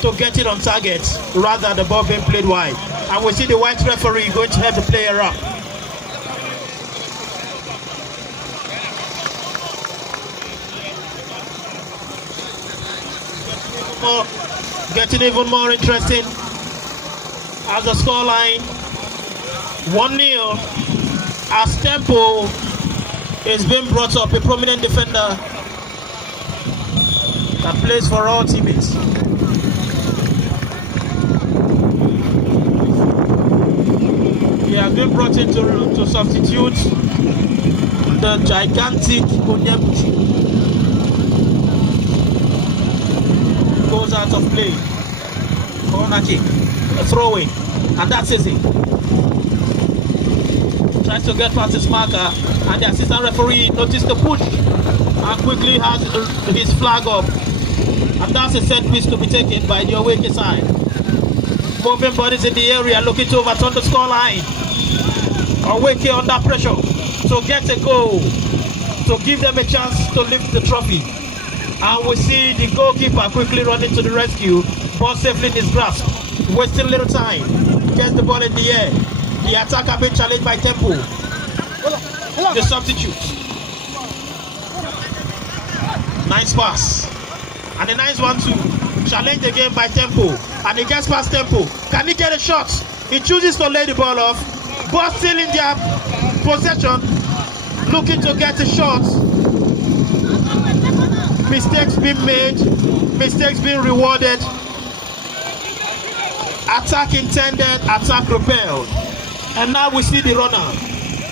to get it on target, rather the ball being played wide. And we see the white referee going to help the player up. Getting even more interesting as the scoreline 1-0 as Tempo is being brought up, a prominent defender that plays for all teammates. He has been brought in to substitute the gigantic Onyebuchi. Goes out of play. Corner kick, a throw-in, and that's easy. Tries to get past his marker, and the assistant referee noticed the push and quickly has his flag up. And that's a set piece to be taken by the Oweke side. Moving bodies in the area, looking to overturn the scoreline. Oweke under pressure to get a goal, to give them a chance to lift the trophy. And we see the goalkeeper quickly running to the rescue. Ball safely in his grasp, wasting little time. Gets the ball in the air. The attacker being challenged by Tempo. The substitute. Nice pass. And a nice one too. Challenged again by Tempo. And he gets past Tempo. Can he get a shot? He chooses to lay the ball off. Ball still in their possession. Looking to get a shot. Mistakes being made. Mistakes being rewarded. Attack intended. Attack repelled. And now we see the runner.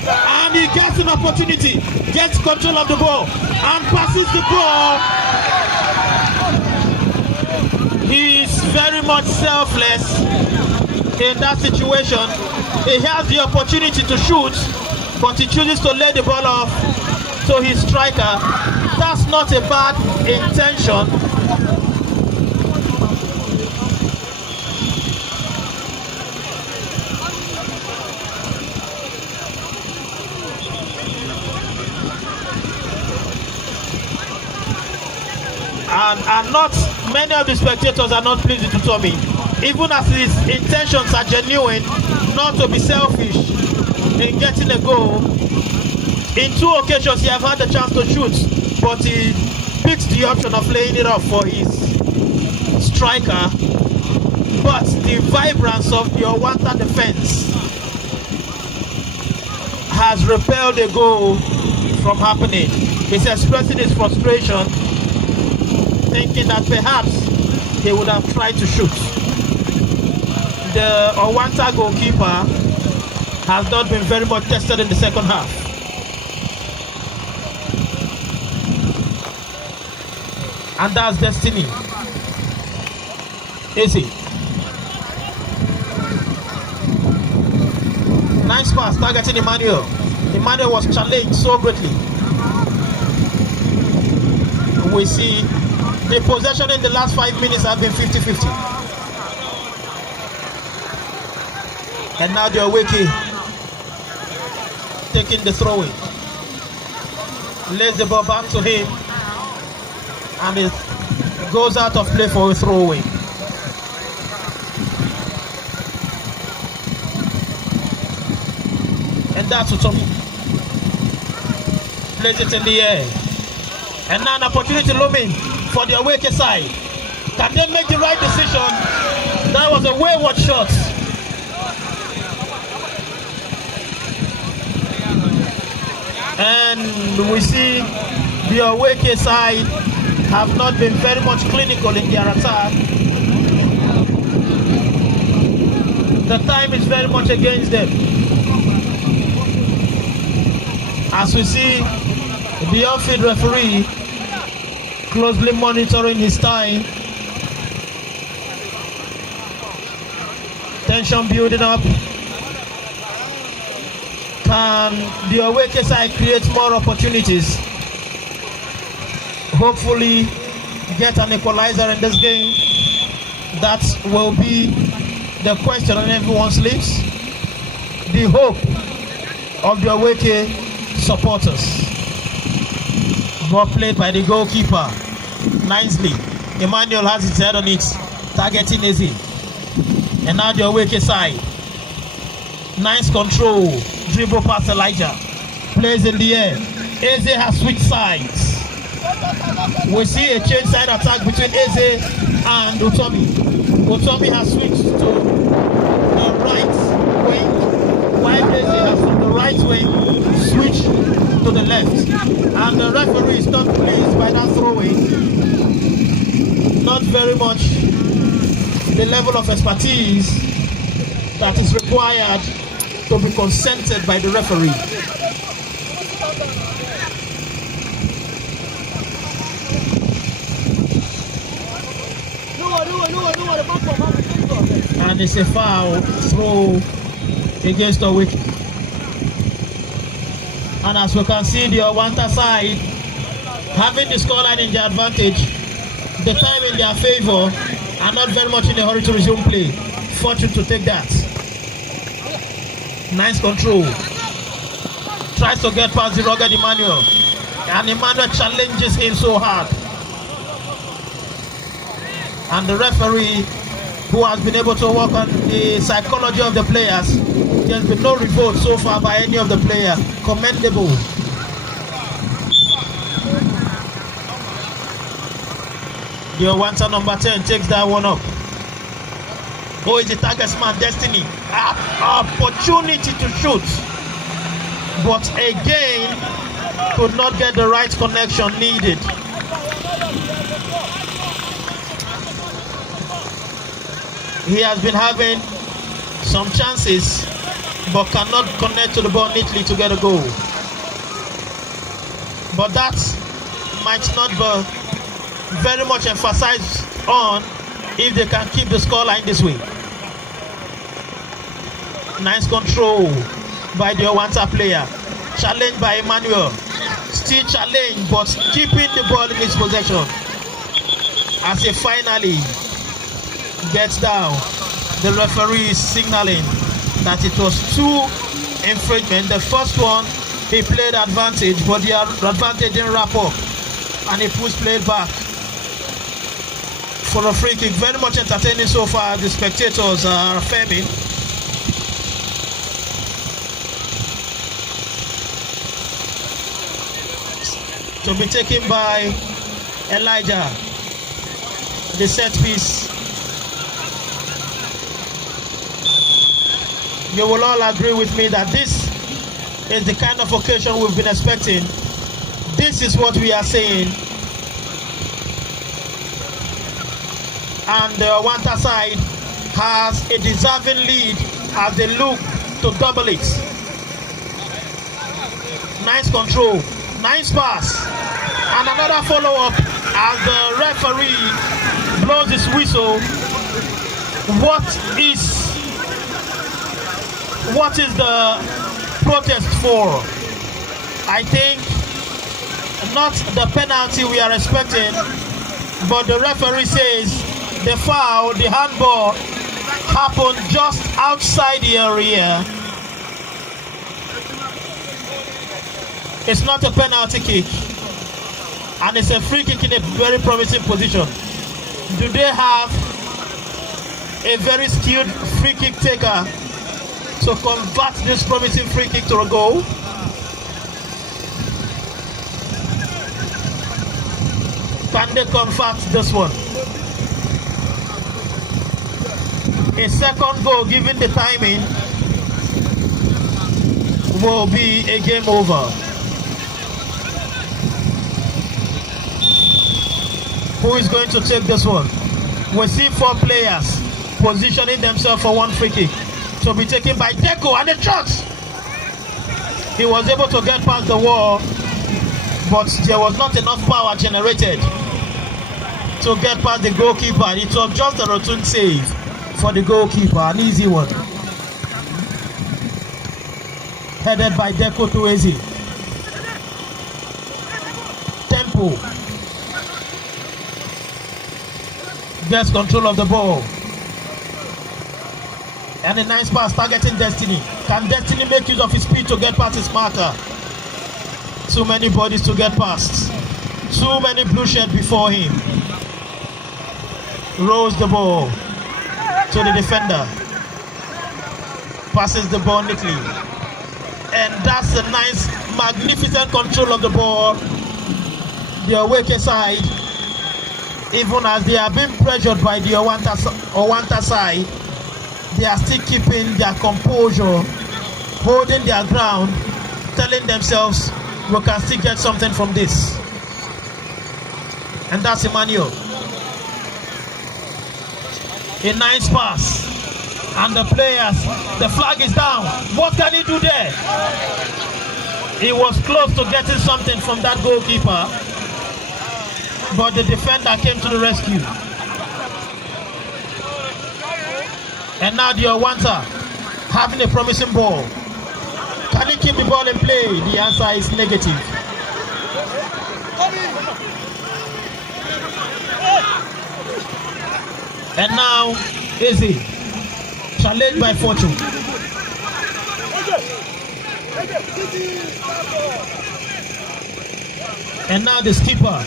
And he gets an opportunity. Gets control of the ball. And passes the ball. He's very much selfless in that situation. He has the opportunity to shoot, but he chooses to lay the ball off to his striker. That's not a bad intention. and not many of the spectators are not pleased with Utomi, even as his intentions are genuine, not to be selfish in getting a goal. In 2 occasions he have had the chance to shoot, but he picks the option of laying it off for his striker. But the vibrance of the Owanta defense has repelled a goal from happening. He's expressing his frustration, thinking that perhaps he would have tried to shoot. The Owanta goalkeeper has not been very much tested in the second half. And that's destiny. Easy. Nice pass targeting Emmanuel. Emmanuel was challenged so greatly. We see the possession in the last 5 minutes have been 50-50. And now the Aweki taking the throw in. Lays the ball back to him. And it goes out of play for a throw away. And that's Utomi. Plays it in the air. And now an opportunity looming for the Awake side. Can they make the right decision? That was a wayward shot. And we see the Awake side have not been very much clinical in their attack. The time is very much against them. As we see the on-field referee closely monitoring his time. Tension building up. Can the Awake side create more opportunities? Hopefully get an equalizer in this game. That will be the question on everyone's lips. The hope of the Awake supporters. Ball played by the goalkeeper nicely. Emmanuel has his head on it, targeting Eze. And now the Awake side. Nice control. Dribble past Elijah. Plays in the air. Eze has switched sides. We see a change side attack between Eze and Utomi. Utomi has switched to the right wing, while Eze has from the right wing switched to the left. And the referee is not pleased by that throwing. Not very much the level of expertise that is required to be consented by the referee. And it's a foul throw against the wicket. And as we can see, the Owanta side having the scoreline in their advantage, the time in their favor, and not very much in a hurry to resume play. Fortunate to take that. Nice control. Tries to get past the rugged Emmanuel. And Emmanuel challenges him so hard. And the referee, who has been able to work on the psychology of the players, there's been no revolt so far by any of the players. Commendable. The Owanta number 10 takes that one up. Who is the target man? Destiny. Opportunity to shoot. But again, could not get the right connection needed. He has been having some chances, but cannot connect to the ball neatly to get a goal. But that might not be very much emphasized on if they can keep the scoreline this way. Nice control by the Owanta player. Challenged by Emmanuel. Still challenged, but keeping the ball in his possession. As he finally gets down, the referee is signaling that it was 2 infringements. The first one, he played advantage, but the advantage didn't wrap up, and he pushed play back. for a free kick. Very much entertaining so far. The spectators are affirming. To be taken by Elijah. The set piece. You will all agree with me that this is the kind of occasion we've been expecting. This is what we are saying. And the Wanta side has a deserving lead as they look to double it. Nice control, nice pass, and another follow-up as the referee blows his whistle. What is the protest for? I think not the penalty we are expecting, but the referee says the foul, the handball, happened just outside the area. It's not a penalty kick, and it's a free kick in a very promising position. Do they have a very skilled free kick taker to convert this promising free kick to a goal? Can they convert this one? A second goal, given the timing, will be a game over. Who is going to take this one? We see 4 players positioning themselves for one free kick to be taken by Deco, and the shot. He was able to get past the wall, but there was not enough power generated to get past the goalkeeper. It was just a routine save for the goalkeeper, an easy one. Headed by Deco to Ezi. Tempo. Gets control of the ball. And a nice pass targeting Destiny. Can Destiny make use of his speed to get past his marker? Too many bodies to get past. Too many blue shirts before him. Rolls the ball to the defender. Passes the ball neatly. And that's a nice, magnificent control of the ball. The away side, even as they are being pressured by the Owanta side, they are still keeping their composure, holding their ground, telling themselves, we can still get something from this. And that's Emmanuel. A nice pass. And the players, the flag is down. What can he do there? He was close to getting something from that goalkeeper, but the defender came to the rescue. And now the Owanta having a promising ball. Can he keep the ball in play? The answer is negative. And now, Easy. Challenged by Fortune. And now the skipper,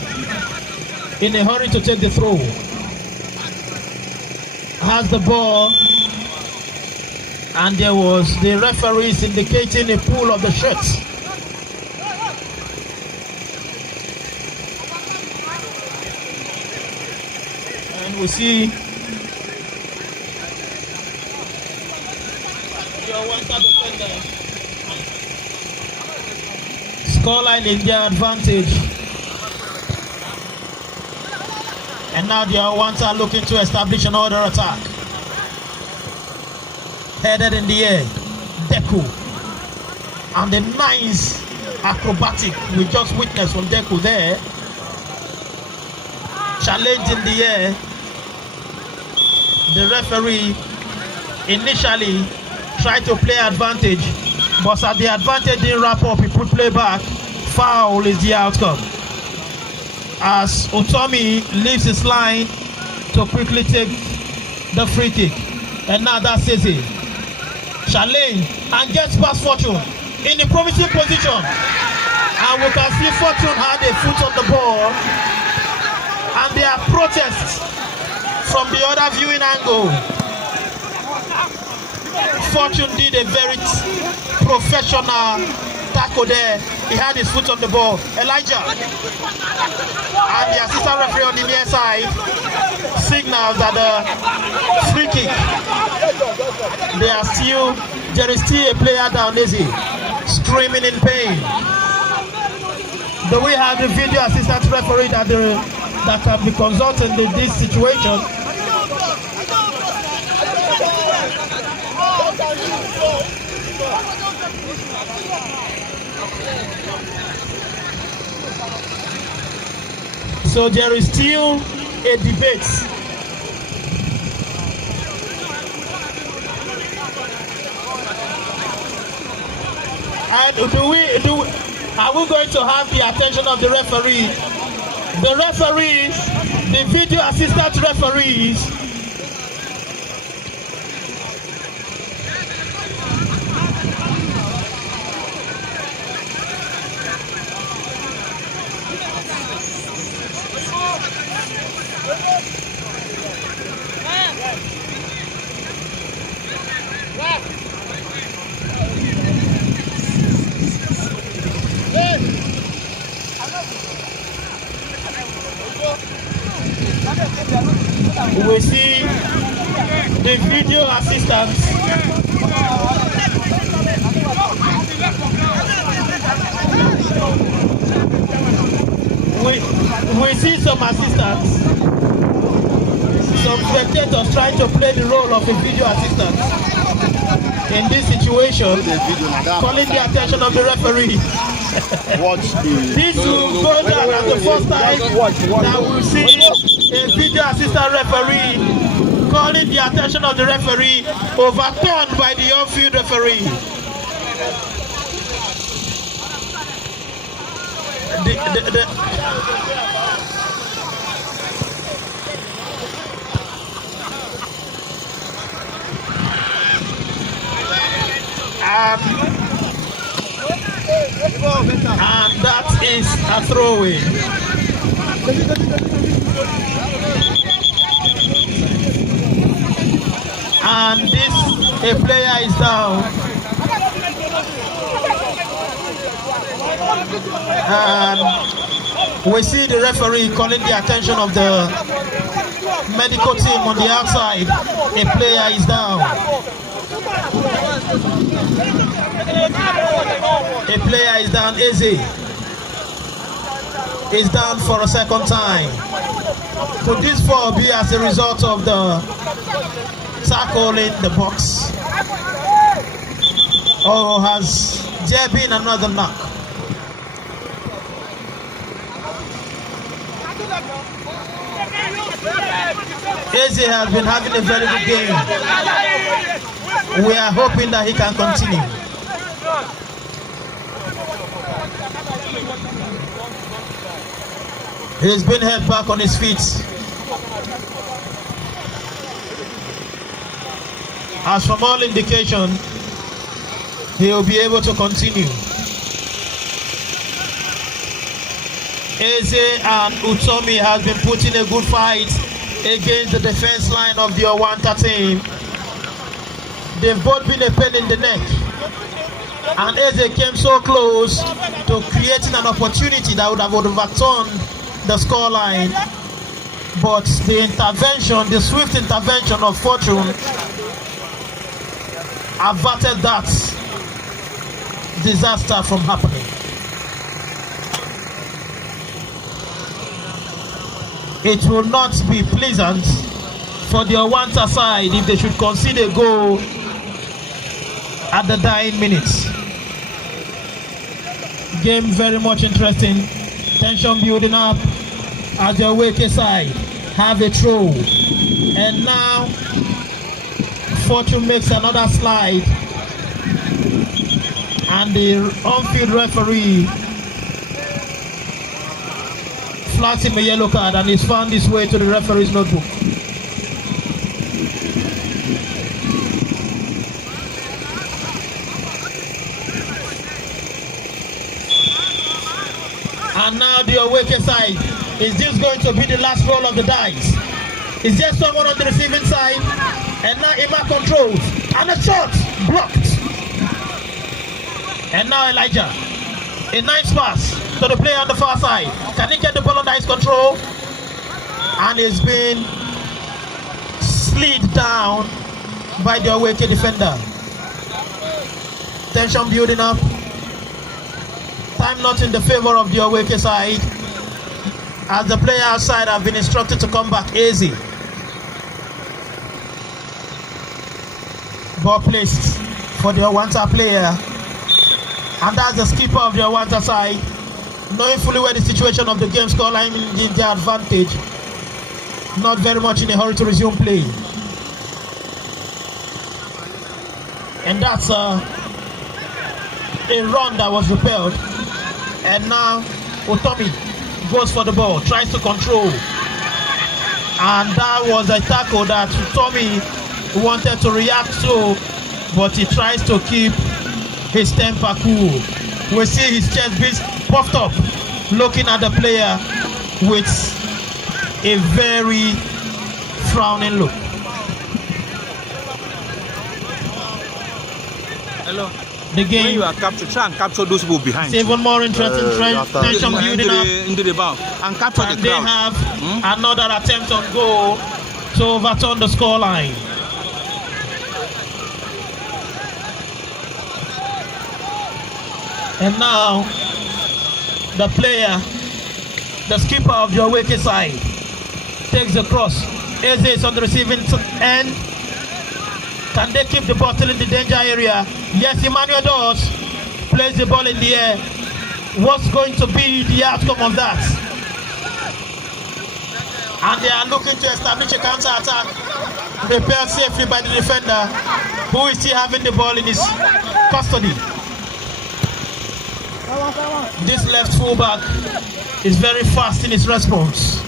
in a hurry to take the throw, has the ball, and there was the referees indicating a pull of the shirts. And we see scoreline in their advantage. And now the Owanta looking to establish another attack. Headed in the air, Deku. And the nice acrobatic we just witnessed from Deku there. Challenge in the air. The referee initially tried to play advantage, but as the advantage didn't wrap up, he put play back. Foul is the outcome. As Otomi leaves his line to quickly take the free kick. And now that's Eze. Challenge and gets past Fortune in a promising position. And we can see Fortune had a foot on the ball. And there are protests From the other viewing angle, Fortune did a very professional tackle there. He had his foot on the ball. Elijah and the assistant referee on the near side signals that the free kick. There is still a player down, Izzy, screaming in pain. Do we have the video assistant referee that can be consulted in this situation? So there is still a debate. And are we going to have the attention of the referee? The referees, the video assistant referees, we see the video assistants. We see some assistants, some spectators trying to play the role of a video assistant in this situation, calling the attention of the referee. This will go down as the first time that we'll see a video assistant referee calling the attention of the referee overturned by the on-field referee. And that is a throwaway. And a player is down. And we see the referee calling the attention of the medical team on the outside. A player is down. A player is down. Easy is down for a second time. Could this fall be as a result of the tackle in the box? Or has there been another knock? Easy has been having a very good game. We are hoping that he can continue. He's been held back on his feet. As from all indication, he will be able to continue. Eze and Utomi has been putting a good fight against the defense line of the Owanta team. They've both been a pain in the neck. And Eze came so close to creating an opportunity that would have overturned the scoreline. But the intervention, the swift intervention of Fortune averted that disaster from happening. It will not be pleasant for the Owanta side if they should concede a goal at the dying minutes. Game very much interesting. Tension building up as the Awake side have a throw. And now Fortune makes another slide. And the on-field referee flags him a yellow card and he's found his way to the referee's notebook. And now the Awake side, is this going to be the last roll of the dice? Is there someone on the receiving side? And now Ima controls. And a shot blocked. And now Elijah. A nice pass to the player on the far side. Can he get the ball under his control? And he's been slid down by the away defender. Tension building up. Time not in the favor of the away side, as the player outside have been instructed to come back easy. Ball placed for the Awanta player, and that's the skipper of the Awanta side, knowing fully where the situation of the game scoreline gives their advantage. Not very much in a hurry to resume play. And that's a run that was repelled. And now Otomi goes for the ball, tries to control. And that was a tackle that Otomi wanted to react to, but he tries to keep his temper cool. We see his chest being puffed up, looking at the player with a very frowning look. Hello. The game. When you are captured, try and capture those people behind. It's even more interesting. Tension building up. Into the bound and capture And the they crowd. have another attempt on goal to overturn the scoreline. And now the player, the skipper of the away side, takes the cross. Eze is on the receiving end. Can they keep the ball still in the danger area? Yes, Emmanuel does. Plays the ball in the air. What's going to be the outcome of that? And they are looking to establish a counter-attack. Repaired safely by the defender, who is still having the ball in his custody. This left fullback is very fast in his response.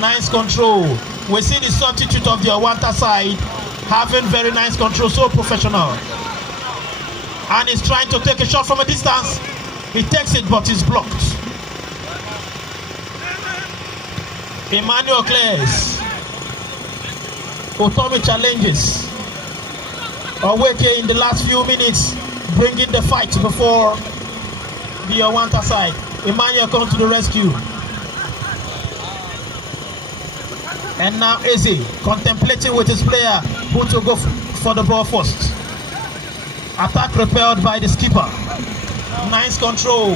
Nice control. We see the substitute of the Awanta side having very nice control, so professional. And he's trying to take a shot from a distance. He takes it, but he's blocked. Emmanuel clears. Otomi challenges. Oweke in the last few minutes, bringing the fight before the Awanta side. Emmanuel comes to the rescue. And now Eze contemplating with his player who to go for the ball first. Attack repelled by the skipper. Nice control.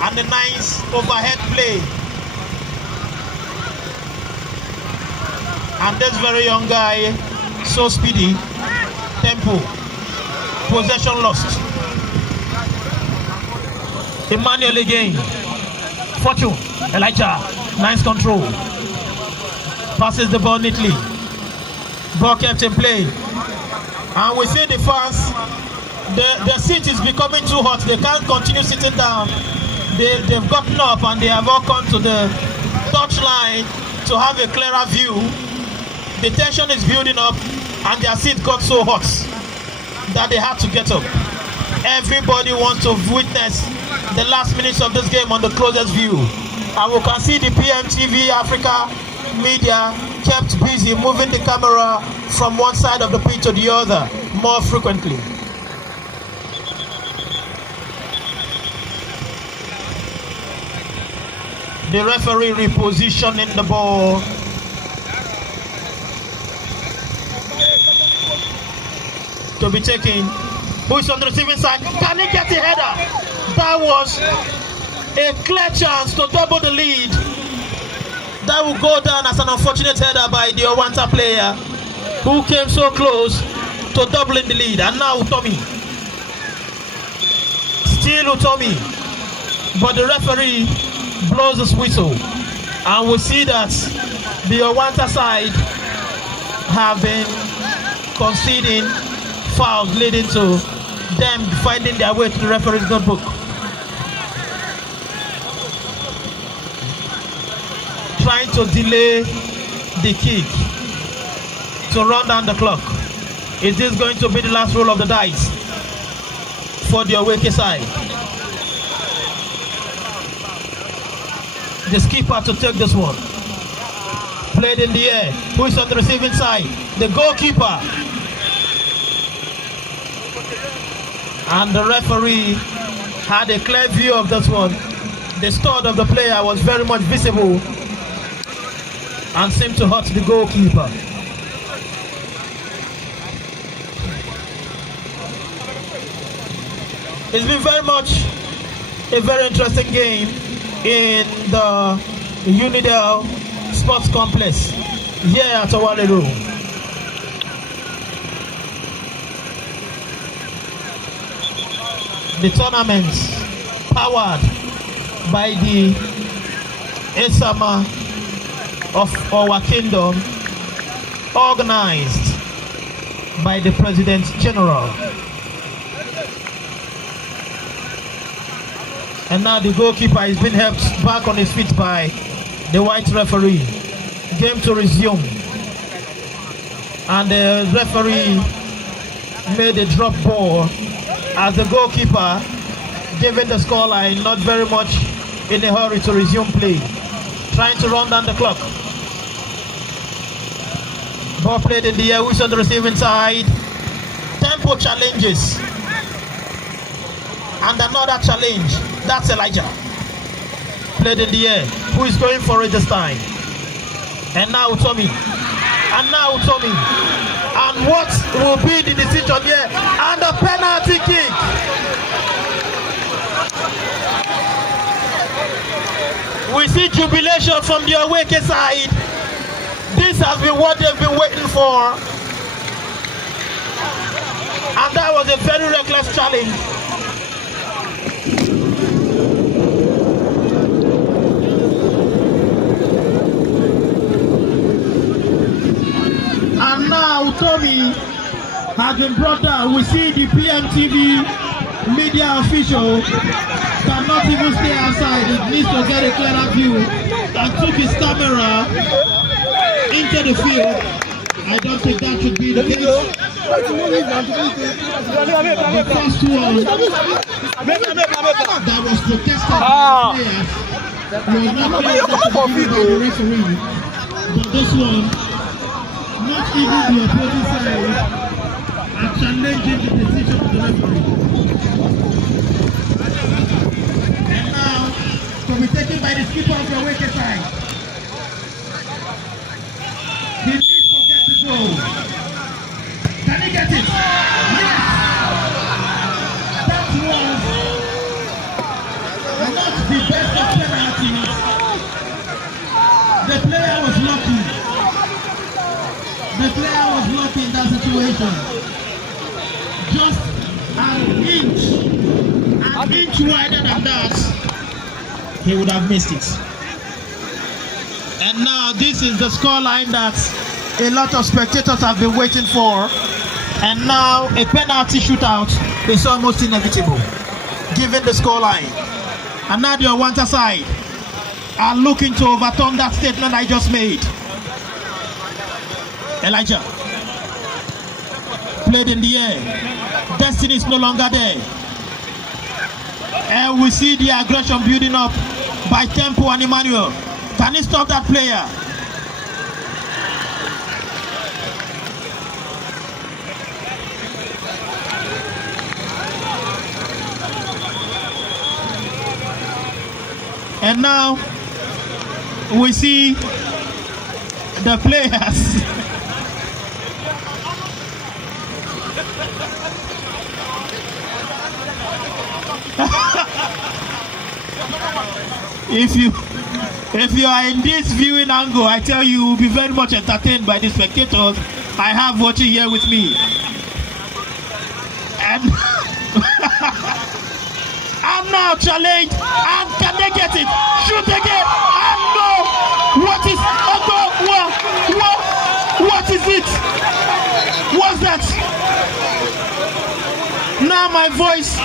And a nice overhead play. And this very young guy, so speedy. Tempo. Possession lost. Emmanuel again. Fortune. Elijah. Nice control. Passes the ball neatly. Ball kept in play. And we see the fans, the seat is becoming too hot. They can't continue sitting down. They've gotten up and they have all come to the touchline to have a clearer view. The tension is building up and their seat got so hot that they had to get up. Everybody wants to witness the last minutes of this game on the closest view. And we can see the PMTV Africa media kept busy moving the camera from one side of the pitch to the other more frequently. The referee repositioning the ball. To be taken. Who is on the receiving side? Can he get the header? That was a clear chance to double the lead. That will go down as an unfortunate header by the Awanta player who came so close to doubling the lead. And now Utomi. Still Utomi. But the referee blows his whistle. And we see that the Awanta side have been conceding fouls, leading to them finding their way to the referee's notebook. Trying to delay the kick to run down the clock. Is this going to be the last roll of the dice for the away side? The skipper to take this one. Played in the air. Who is on the receiving side? The goalkeeper. And the referee had a clear view of this one. The stud of the player was very much visible and seemed to hurt the goalkeeper. It's been very much a very interesting game in the Unidel Sports Complex here at Alero. The tournament powered by the Esama of our kingdom, organized by the President General. And now the goalkeeper is being helped back on his feet by the white referee. Game to resume. And the referee made a drop ball as the goalkeeper, given the scoreline, not very much in a hurry to resume play. Trying to run down the clock. Ball played in the air, who's on the receiving side. Tempo challenges. And another challenge. That's Elijah. Played in the air. Who is going for it this time? And now Tommy. And now Tommy. And what will be the decision here? And a penalty kick. We see jubilation from the away side. This has been what they've been waiting for. And that was a very reckless challenge. And now Tommy has been brought down. We see the PMTV media official cannot even stay outside. It needs to get a clearer view and took his camera into the field. I don't think that should be the case. The first one that was protested by the players was not protested by the referee. But this one, not even the opposing side are challenging the decision of the referee. And now, to be taken by the skipper of the away side. He needs to get the goal. Can he get it? Yes! That was not the best of penalties. The player was lucky. The player was lucky in that situation. Just an inch wider than that, he would have missed it. And now this is the scoreline that a lot of spectators have been waiting for. And now a penalty shootout is almost inevitable, given the scoreline. And now the Awanta side are looking to overturn that statement I just made. Elijah played in the air. Destiny is no longer there. And we see the aggression building up by Tempo and Emmanuel. Can he stop that player? And now we see the players if you are in this viewing angle, I tell you, will be very much entertained by the spectators I have watching here with me. And and now challenge, and can they get it? Shoot again, and no! What is what is it? What's that? Now my voice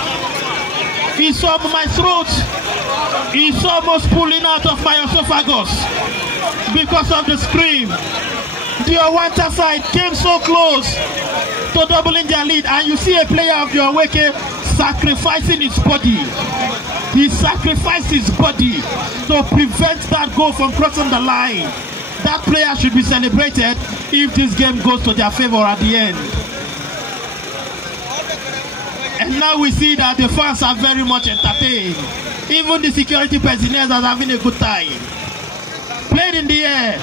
is on my throat. It's almost pulling out of my esophagus because of the scream. The Awanta side came so close to doubling their lead, and you see a player of the Aweke sacrificing his body. He sacrificed his body to prevent that goal from crossing the line. that player should be celebrated if this game goes to their favor at the end. And now we see that the fans are very much entertained. Even the security personnel are having a good time. Played in the air,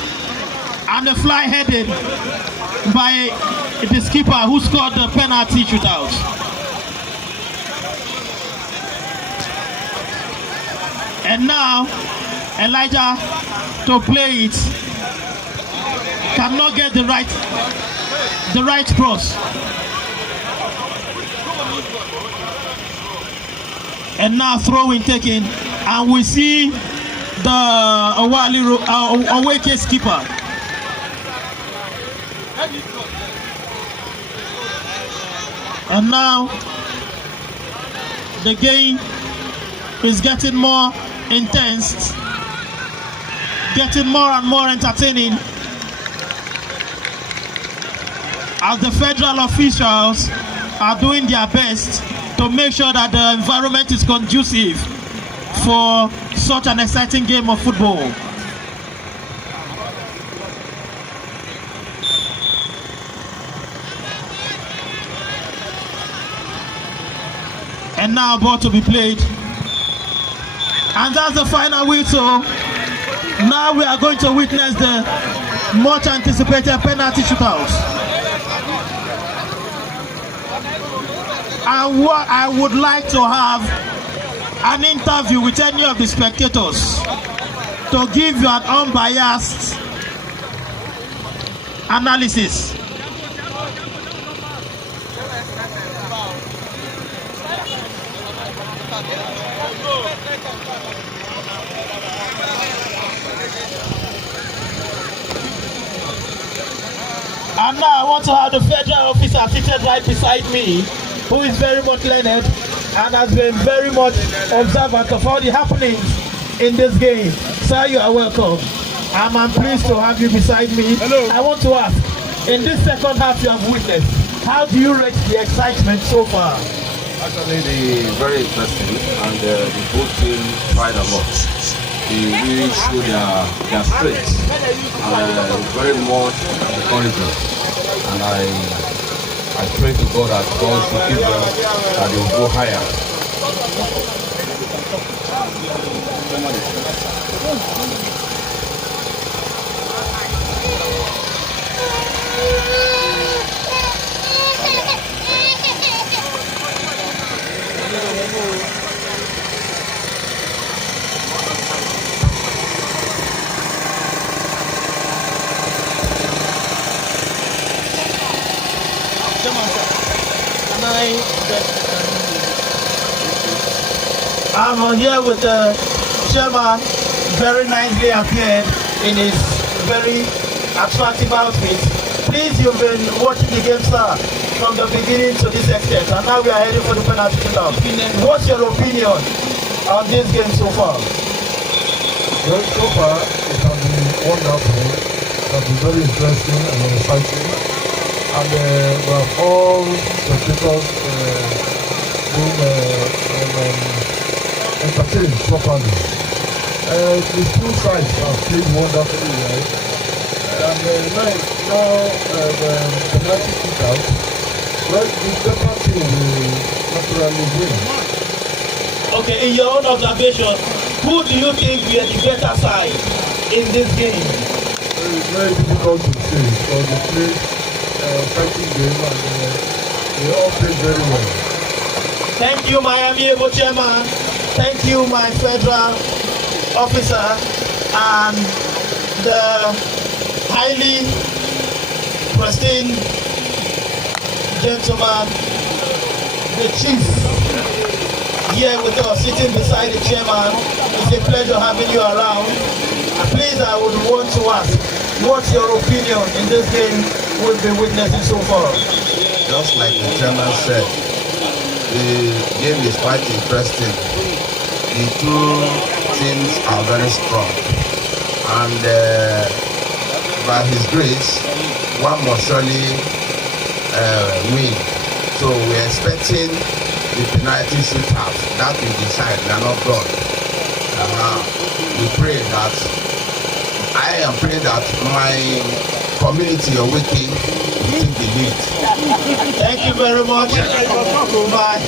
and the fly headed by the skipper who scored the penalty shootout. And now Elijah to play it cannot get the right cross. And now throwing taken, and we see the away case keeper. And now the game is getting more intense, getting more and more entertaining as the federal officials are doing their best to make sure that the environment is conducive for such an exciting game of football. And now ball to be played. And that's the final whistle. Now we are going to witness the much anticipated penalty shootout. And what I would like to have an interview with any of the spectators to give you an unbiased analysis. And now I want to have the federal officer seated right beside me, who is very much learned and has been very much observant of all the happenings in this game. Sir, you are welcome. I'm pleased to have you beside me. Hello. I want to ask, in this second half you have witnessed, how do you rate the excitement so far? Actually, very interesting, and the both team tried a lot. They really showed their strength, and very much encouraging. And I pray to God that God should give them, that they will go higher. I'm here with the chairman, very nicely appeared in his very attractive outfit. Please, you've been watching the game, sir, from the beginning to this extent, and now we are heading for the penalty shootout. What's your opinion on this game so far? Well, so far, it has been wonderful. It has been very interesting and exciting. And we have all spectators being entertained properly. The two sides have played wonderfully well. And now the penalty shootout, well, the better team will naturally win. Okay, in your own observation, who do you think were the better side in this game? It's very difficult to say because they played fighting game and they all played very well. Thank you, Miami Able Chairman. Thank you, my federal officer, and the highly pristine gentleman, the chief, here with us, sitting beside the chairman. It's a pleasure having you around. Please, I would want to ask, what's your opinion in this game we've been witnessing so far? Just like the chairman said, the game is quite interesting. The two teams are very strong, and by his grace, one must surely win. So we're expecting the penalty shootout. That will decide. We are not God. We pray that I am praying that my community of Wiki will take the lead. Thank you very much. Bye.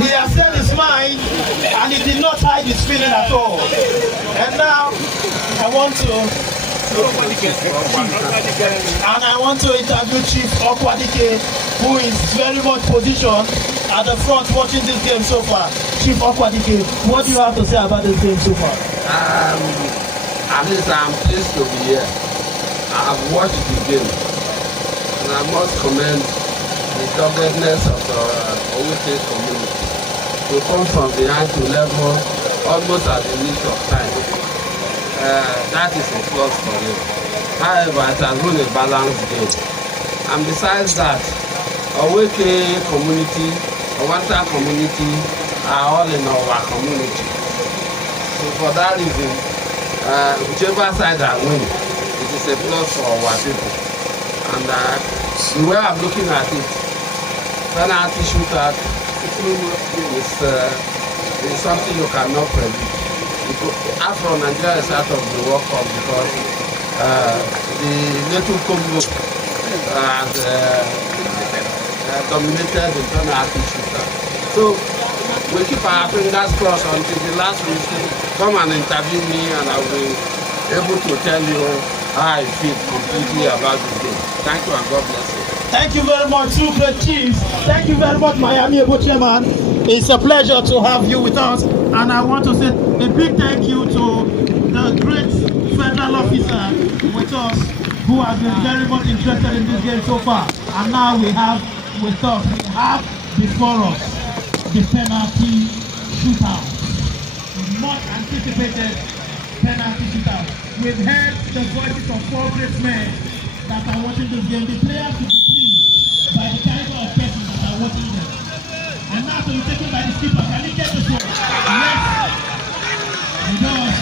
He has said his mind and he did not hide his feeling at all. And now I want to interview Chief Okwadike, who is very much positioned at the front watching this game so far. Chief Okwadike, what do you have to say about this game so far? At least I'm pleased to be here. I have watched the game, and I must commend the doggedness of the Owite community to come from behind to level almost at the nick of time. That is a plus for him. However, it has been a balanced game. And besides that, Owite community, Owanta community are all in our community. So for that reason, whichever side I win, it is a plus for our people. And the way I'm looking at it, penalty shootout is something you cannot predict. Afro Nigeria is out of the World Cup because the little Congo has dominated the penalty shootout. So we keep our fingers crossed until the last week. Come and interview me and I will be able to tell you how I feel completely about the game. Thank you and God bless you. Thank you very much, two great chiefs. Thank you very much, Miami Ebo Chairman. It's a pleasure to have you with us. And I want to say a big thank you to the great federal officer with us who has been very much interested in this game so far. And now we have before us the penalty shootout. Much anticipated penalty shootout. We've heard the voices of four great men that are watching this game. The players will be pleased by the caliber of persons that are watching them. And now to be taken by the skipper. Can he get this one? Yes, he does.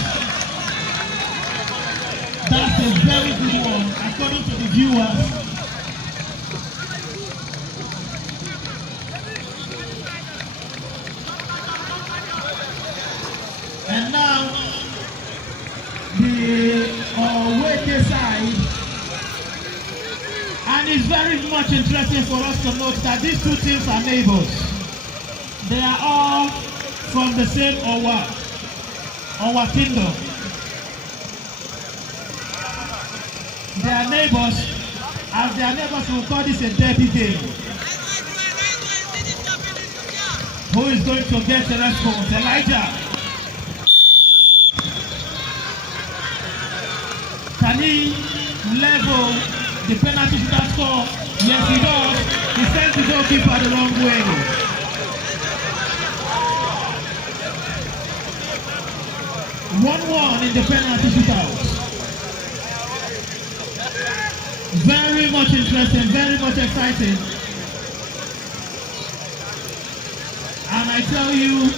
That's a very good one, according to the viewers. And now, the Owite side, and it's very much interesting for us to note that these two teams are neighbors. They are all from the same Owa kingdom. They are neighbors. As their neighbors, will call this a derby game. Who is going to get the response? Elijah. Can he level the penalty shootout score? Yes, he does. He sends the goalkeeper the wrong way. One in the penalty shootout. Very much interesting, very much exciting. And I tell you,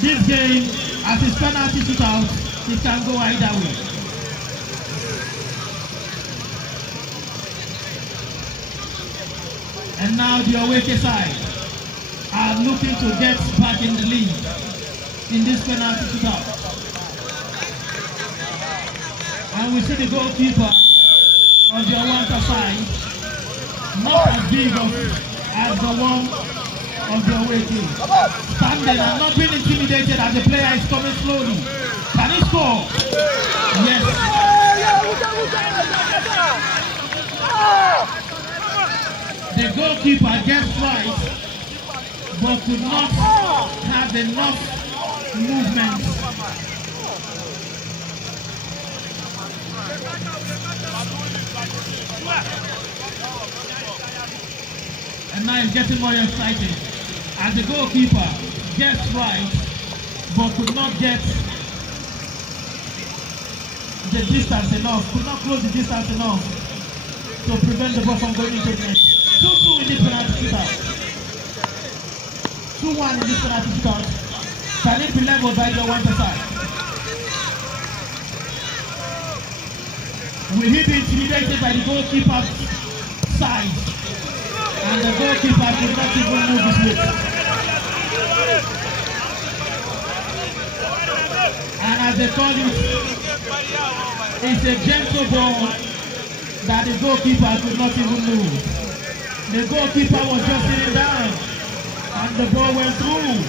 this game, as it's penalty shootout, it can go either way. And now the Owite side are looking to get back in the lead in this penalty shootout. And we see the goalkeeper on the Owanta side, not as big as the one of the Owite. Standing and not being intimidated as the player is coming slowly. Can he score? Yes. The goalkeeper gets right, but could not have enough movement. And now he's getting more excited as the goalkeeper gets right, but could not get the distance enough, could not close the distance enough to prevent the ball from going into the net. 2-2 in this penalty shootout. 2-1 in this penalty shootout. Can it be leveled by the Owanta side? Will he be intimidated by the goalkeeper's side? And the goalkeeper could not even move his lips. And as they call it, it's a gentle ball that the goalkeeper could not even move. The goalkeeper was just sitting down and the ball went through.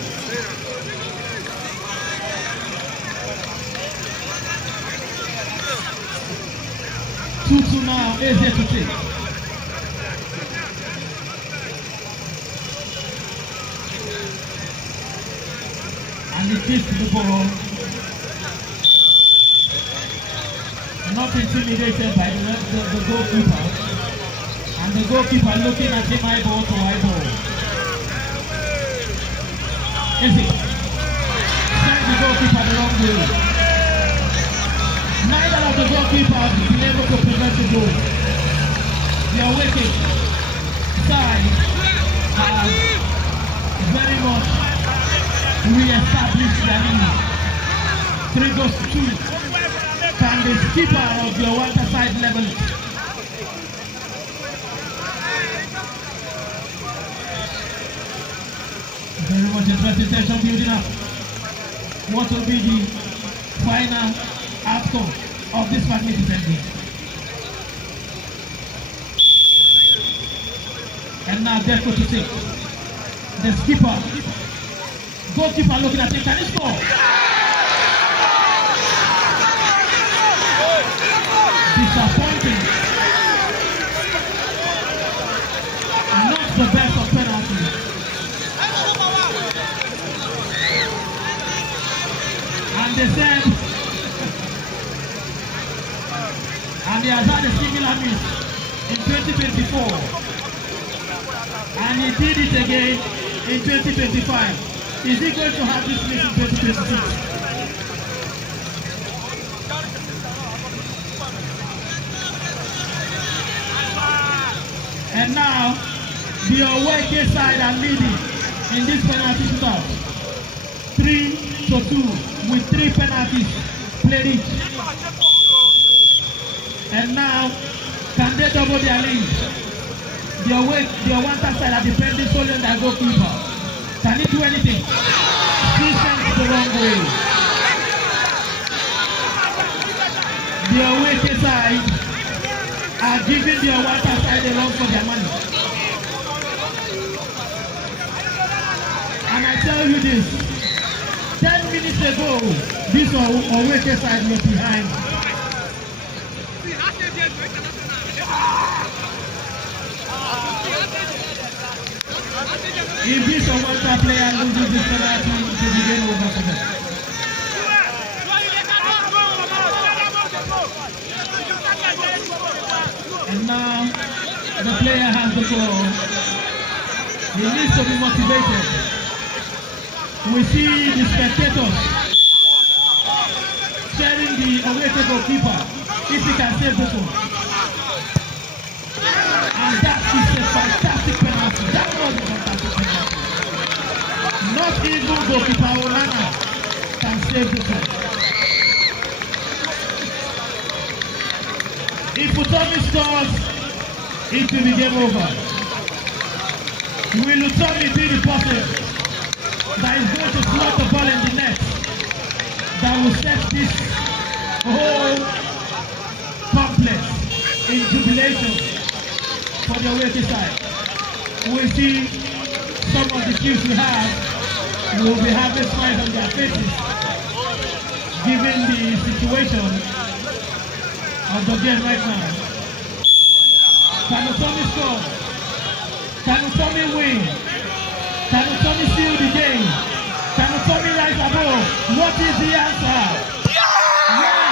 Tutu now is here to take. And he kicks the ball. Not intimidated by the goalkeeper. And the goalkeeper looking at him eyeball to eyeball. Is it? Sends the goalkeeper the wrong way. Neither of the goalkeepers have been able to prevent the goal. Their wicket side has very much re-established their lead. 3 goes to 2. Can the skipper of the water side level it? Very much interesting tension building up. What will be the final outcome of this magnificent game? And now Deco to take. The skipper, goalkeeper looking at him, can he score? Disappointing. Not the best of penalties. And they said, and he has had a similar miss in 2024. And he did it again in 2025. Is he going to have this miss in 2026? And now, the away side are leading in this penalty shootout. 3-2 with 3 penalties played each. And now, can they double their lead? The one side are depending solely on their goalkeeper. Can he do anything? He sends the wrong way. The away side are giving their water side a run for their money. And I tell you this, 10 minutes ago, this away side was behind. If this water player loses this penalty, it will be game over for them. And now the player has the ball. He needs to be motivated. We see the spectators cheering the away goalkeeper if he can save the ball. And that is a fantastic penalty. That was a fantastic penalty. Not even goalkeeper Olana can save the ball. If Utomi scores, it will be game over. Will Utomi be the person that is going to slot the ball in the net that will set this whole complex in jubilation for the away side? We'll see some of the teams we have will be having smiles on their faces given the situation of the game right now. Can Utomi score? Can Utomi win? Can Utomi seal the game? Can Utomi rise above? What is the answer? Yes!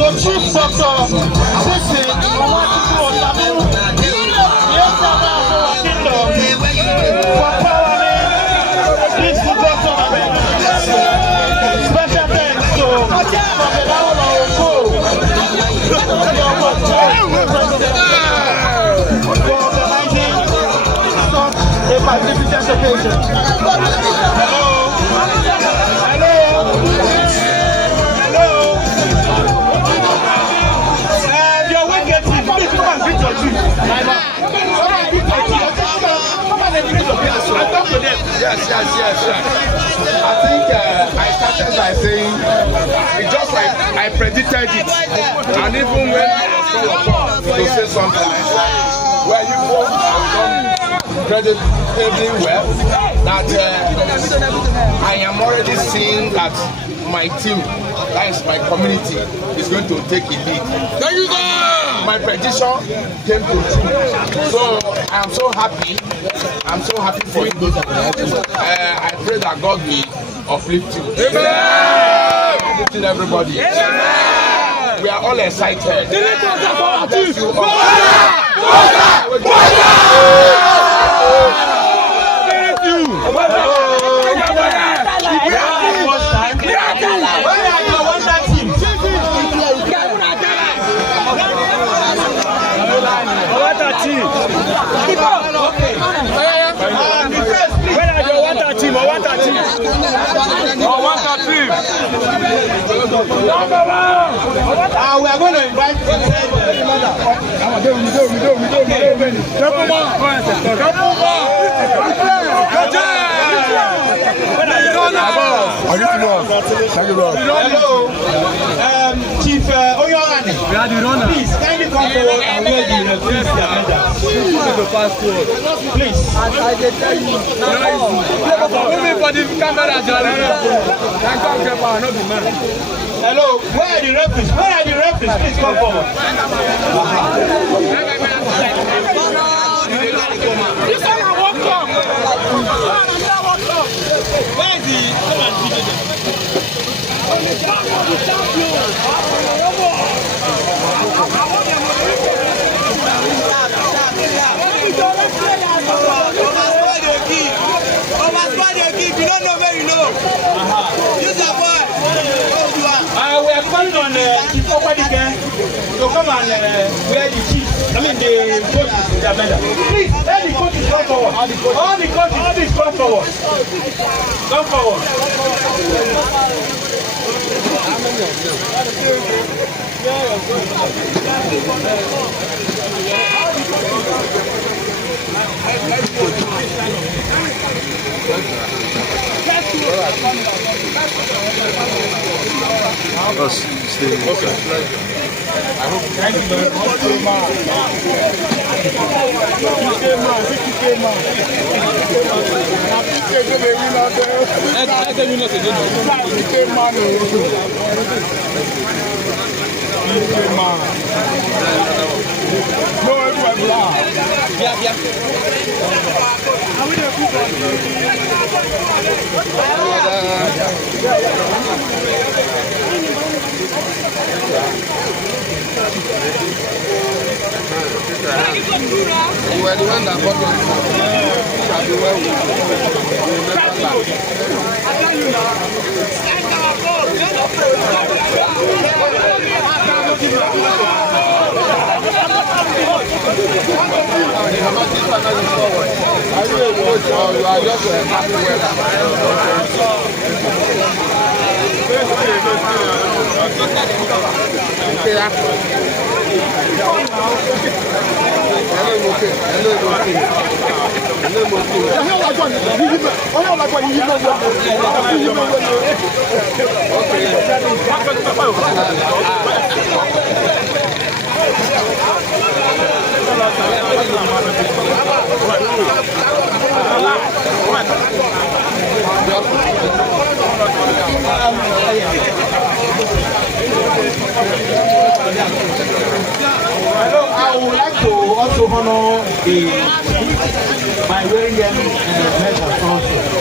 So Chief Doctor, this is special thanks to a magnificent occasion. Hello. Your wicked team, please come and greet your team. I talk to them. Yes. I think I started by saying it's just like I predicted it, and even when I was called upon to say something, I said, well, you folks have done incredibly well. That I am already seeing that my team, that is my community, is going to take a lead. There you go. My prediction came to true. So I am so happy. I'm so happy for you. I pray that God will uplift you. Amen. Uplifting everybody. Amen. We are all excited. Bless you We are going to invite Hello, Chief Oyongane. Please, kindly come forward and wear the please. I tell you, for the camera, hello, where are the referees? Please come forward. Where is you don't know where you know. Use your boy. We are calling on the property again to come and wear the chief. I mean the coaches in their medal. Please, let the coaches come forward. All the coaches, please come forward. Come forward. Thank you very you were the one that bought you are just a happy honor by wearing them medals also.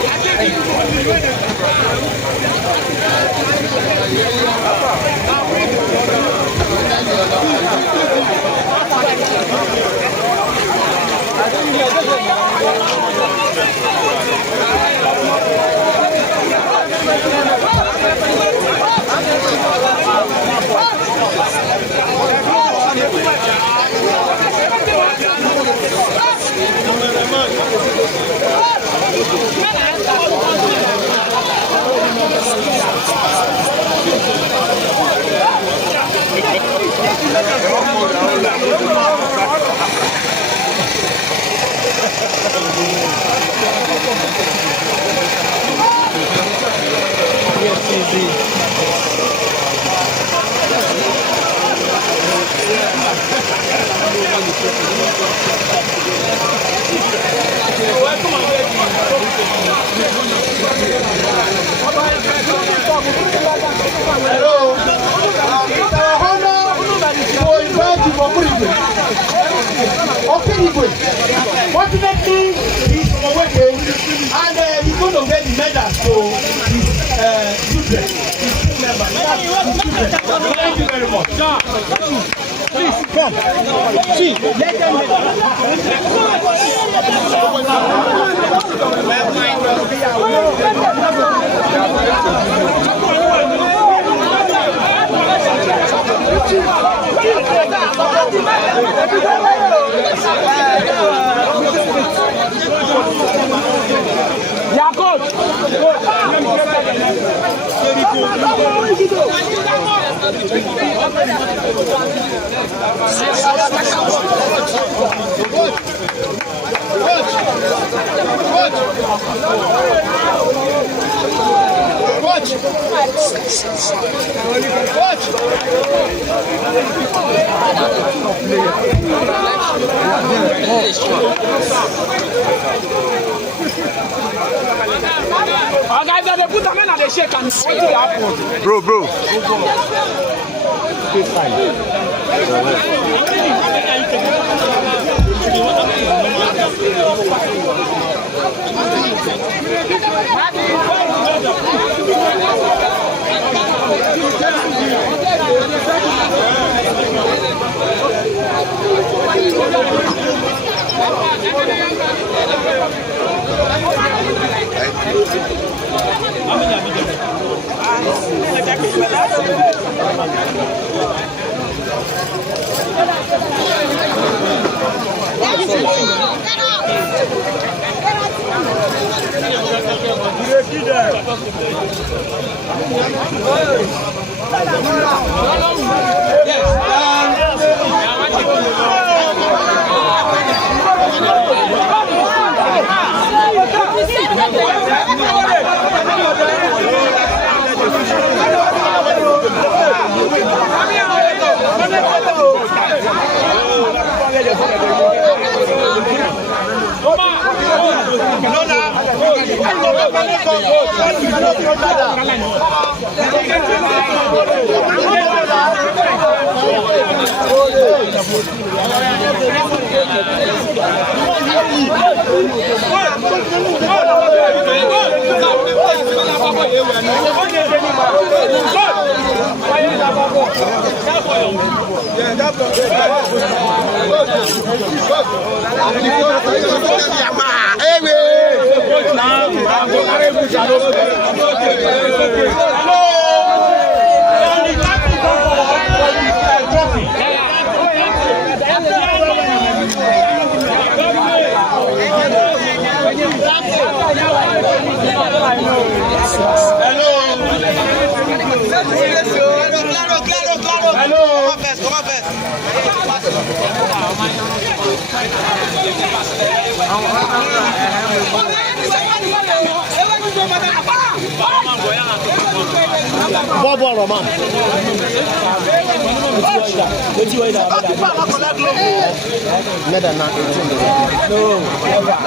Hello. It's our honor to invite you for Okinigwe. Fortunately, he's from Oweke and he's going to get the medal to his children, his team members. Thank you very much. Please come. See, let them guys, they put them in and they shake and what will happen? Bro. Bobo Roman. Meda na 18. No, never.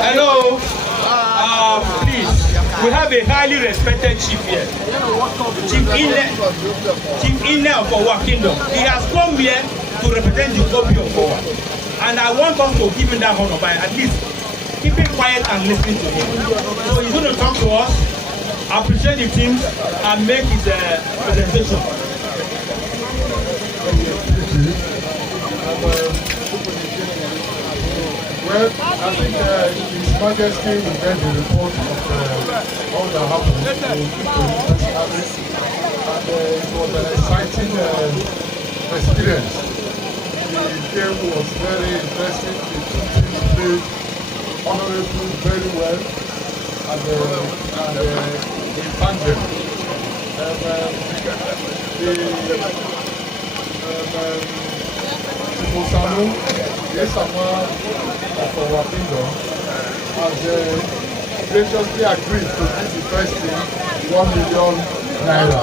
Hello. Please, we have a highly respected chief here. Chief Inne of our kingdom. He has come here to represent the Obi of Owa. And I want us to give him that honor by at least keeping quiet and listening to him. So he's going to come to us, appreciate the team, and make his presentation. Well, I think His Majesty will get the report of all that happened to service, and it was an exciting experience. The game was very interesting. The two teams played honorably very well, and we thank them. Musanu, yes, someone of our kingdom has graciously agreed to give the first team 1 million naira.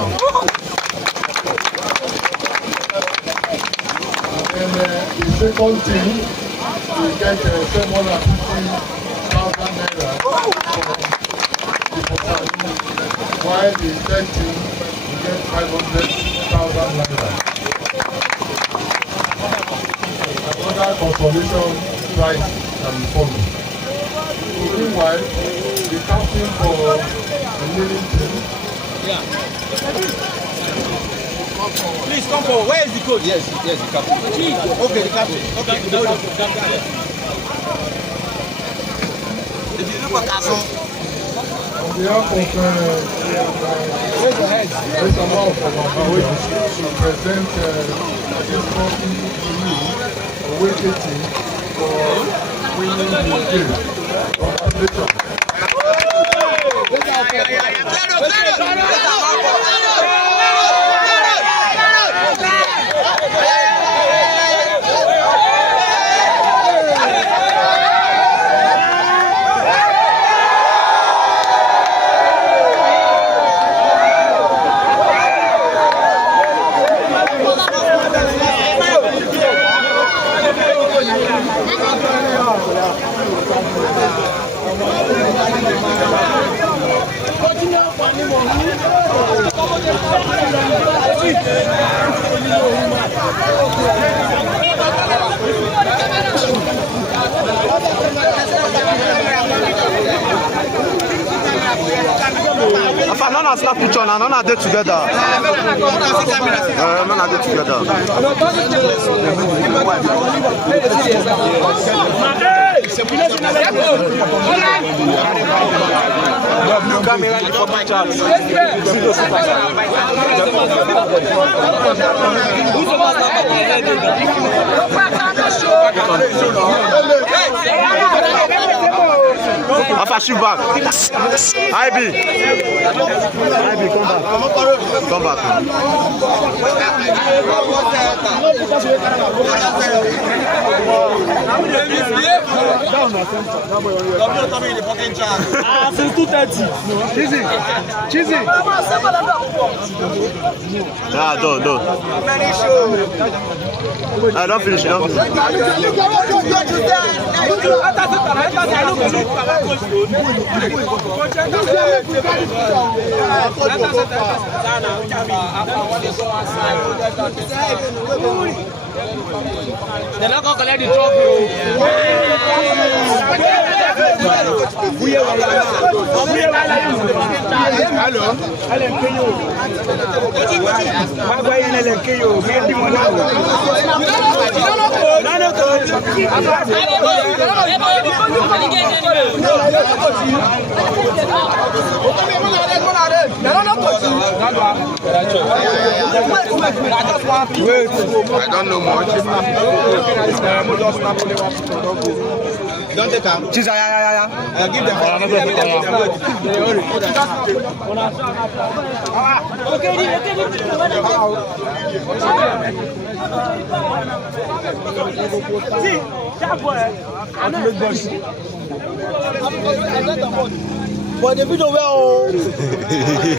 And the second team will get 750,000 naira from Musanu, while the third team will get 500,000 naira. Another consolation prize can be followed. Meanwhile, the captain for the winning team. Yeah. Please come forward. Where is the coach? Yes, the captain. Okay, the captain. Okay, the captain. If you look at us, on behalf of this amount of our viewers, to present this trophy to you, waiting for winning the game. Congratulations. Enfin, none are slap each other, none are there together. None are there together. Blue camera in the format chat. Alpha, shoot back. IB, come back. Come back. Since 2:30. Cheesy. Ah, don't. Don't finish. They're not going to collect the trophy. Hello. Wait, I don't know much. Don't take them. Cheese, yeah. Give them. See, that boy. But the video well.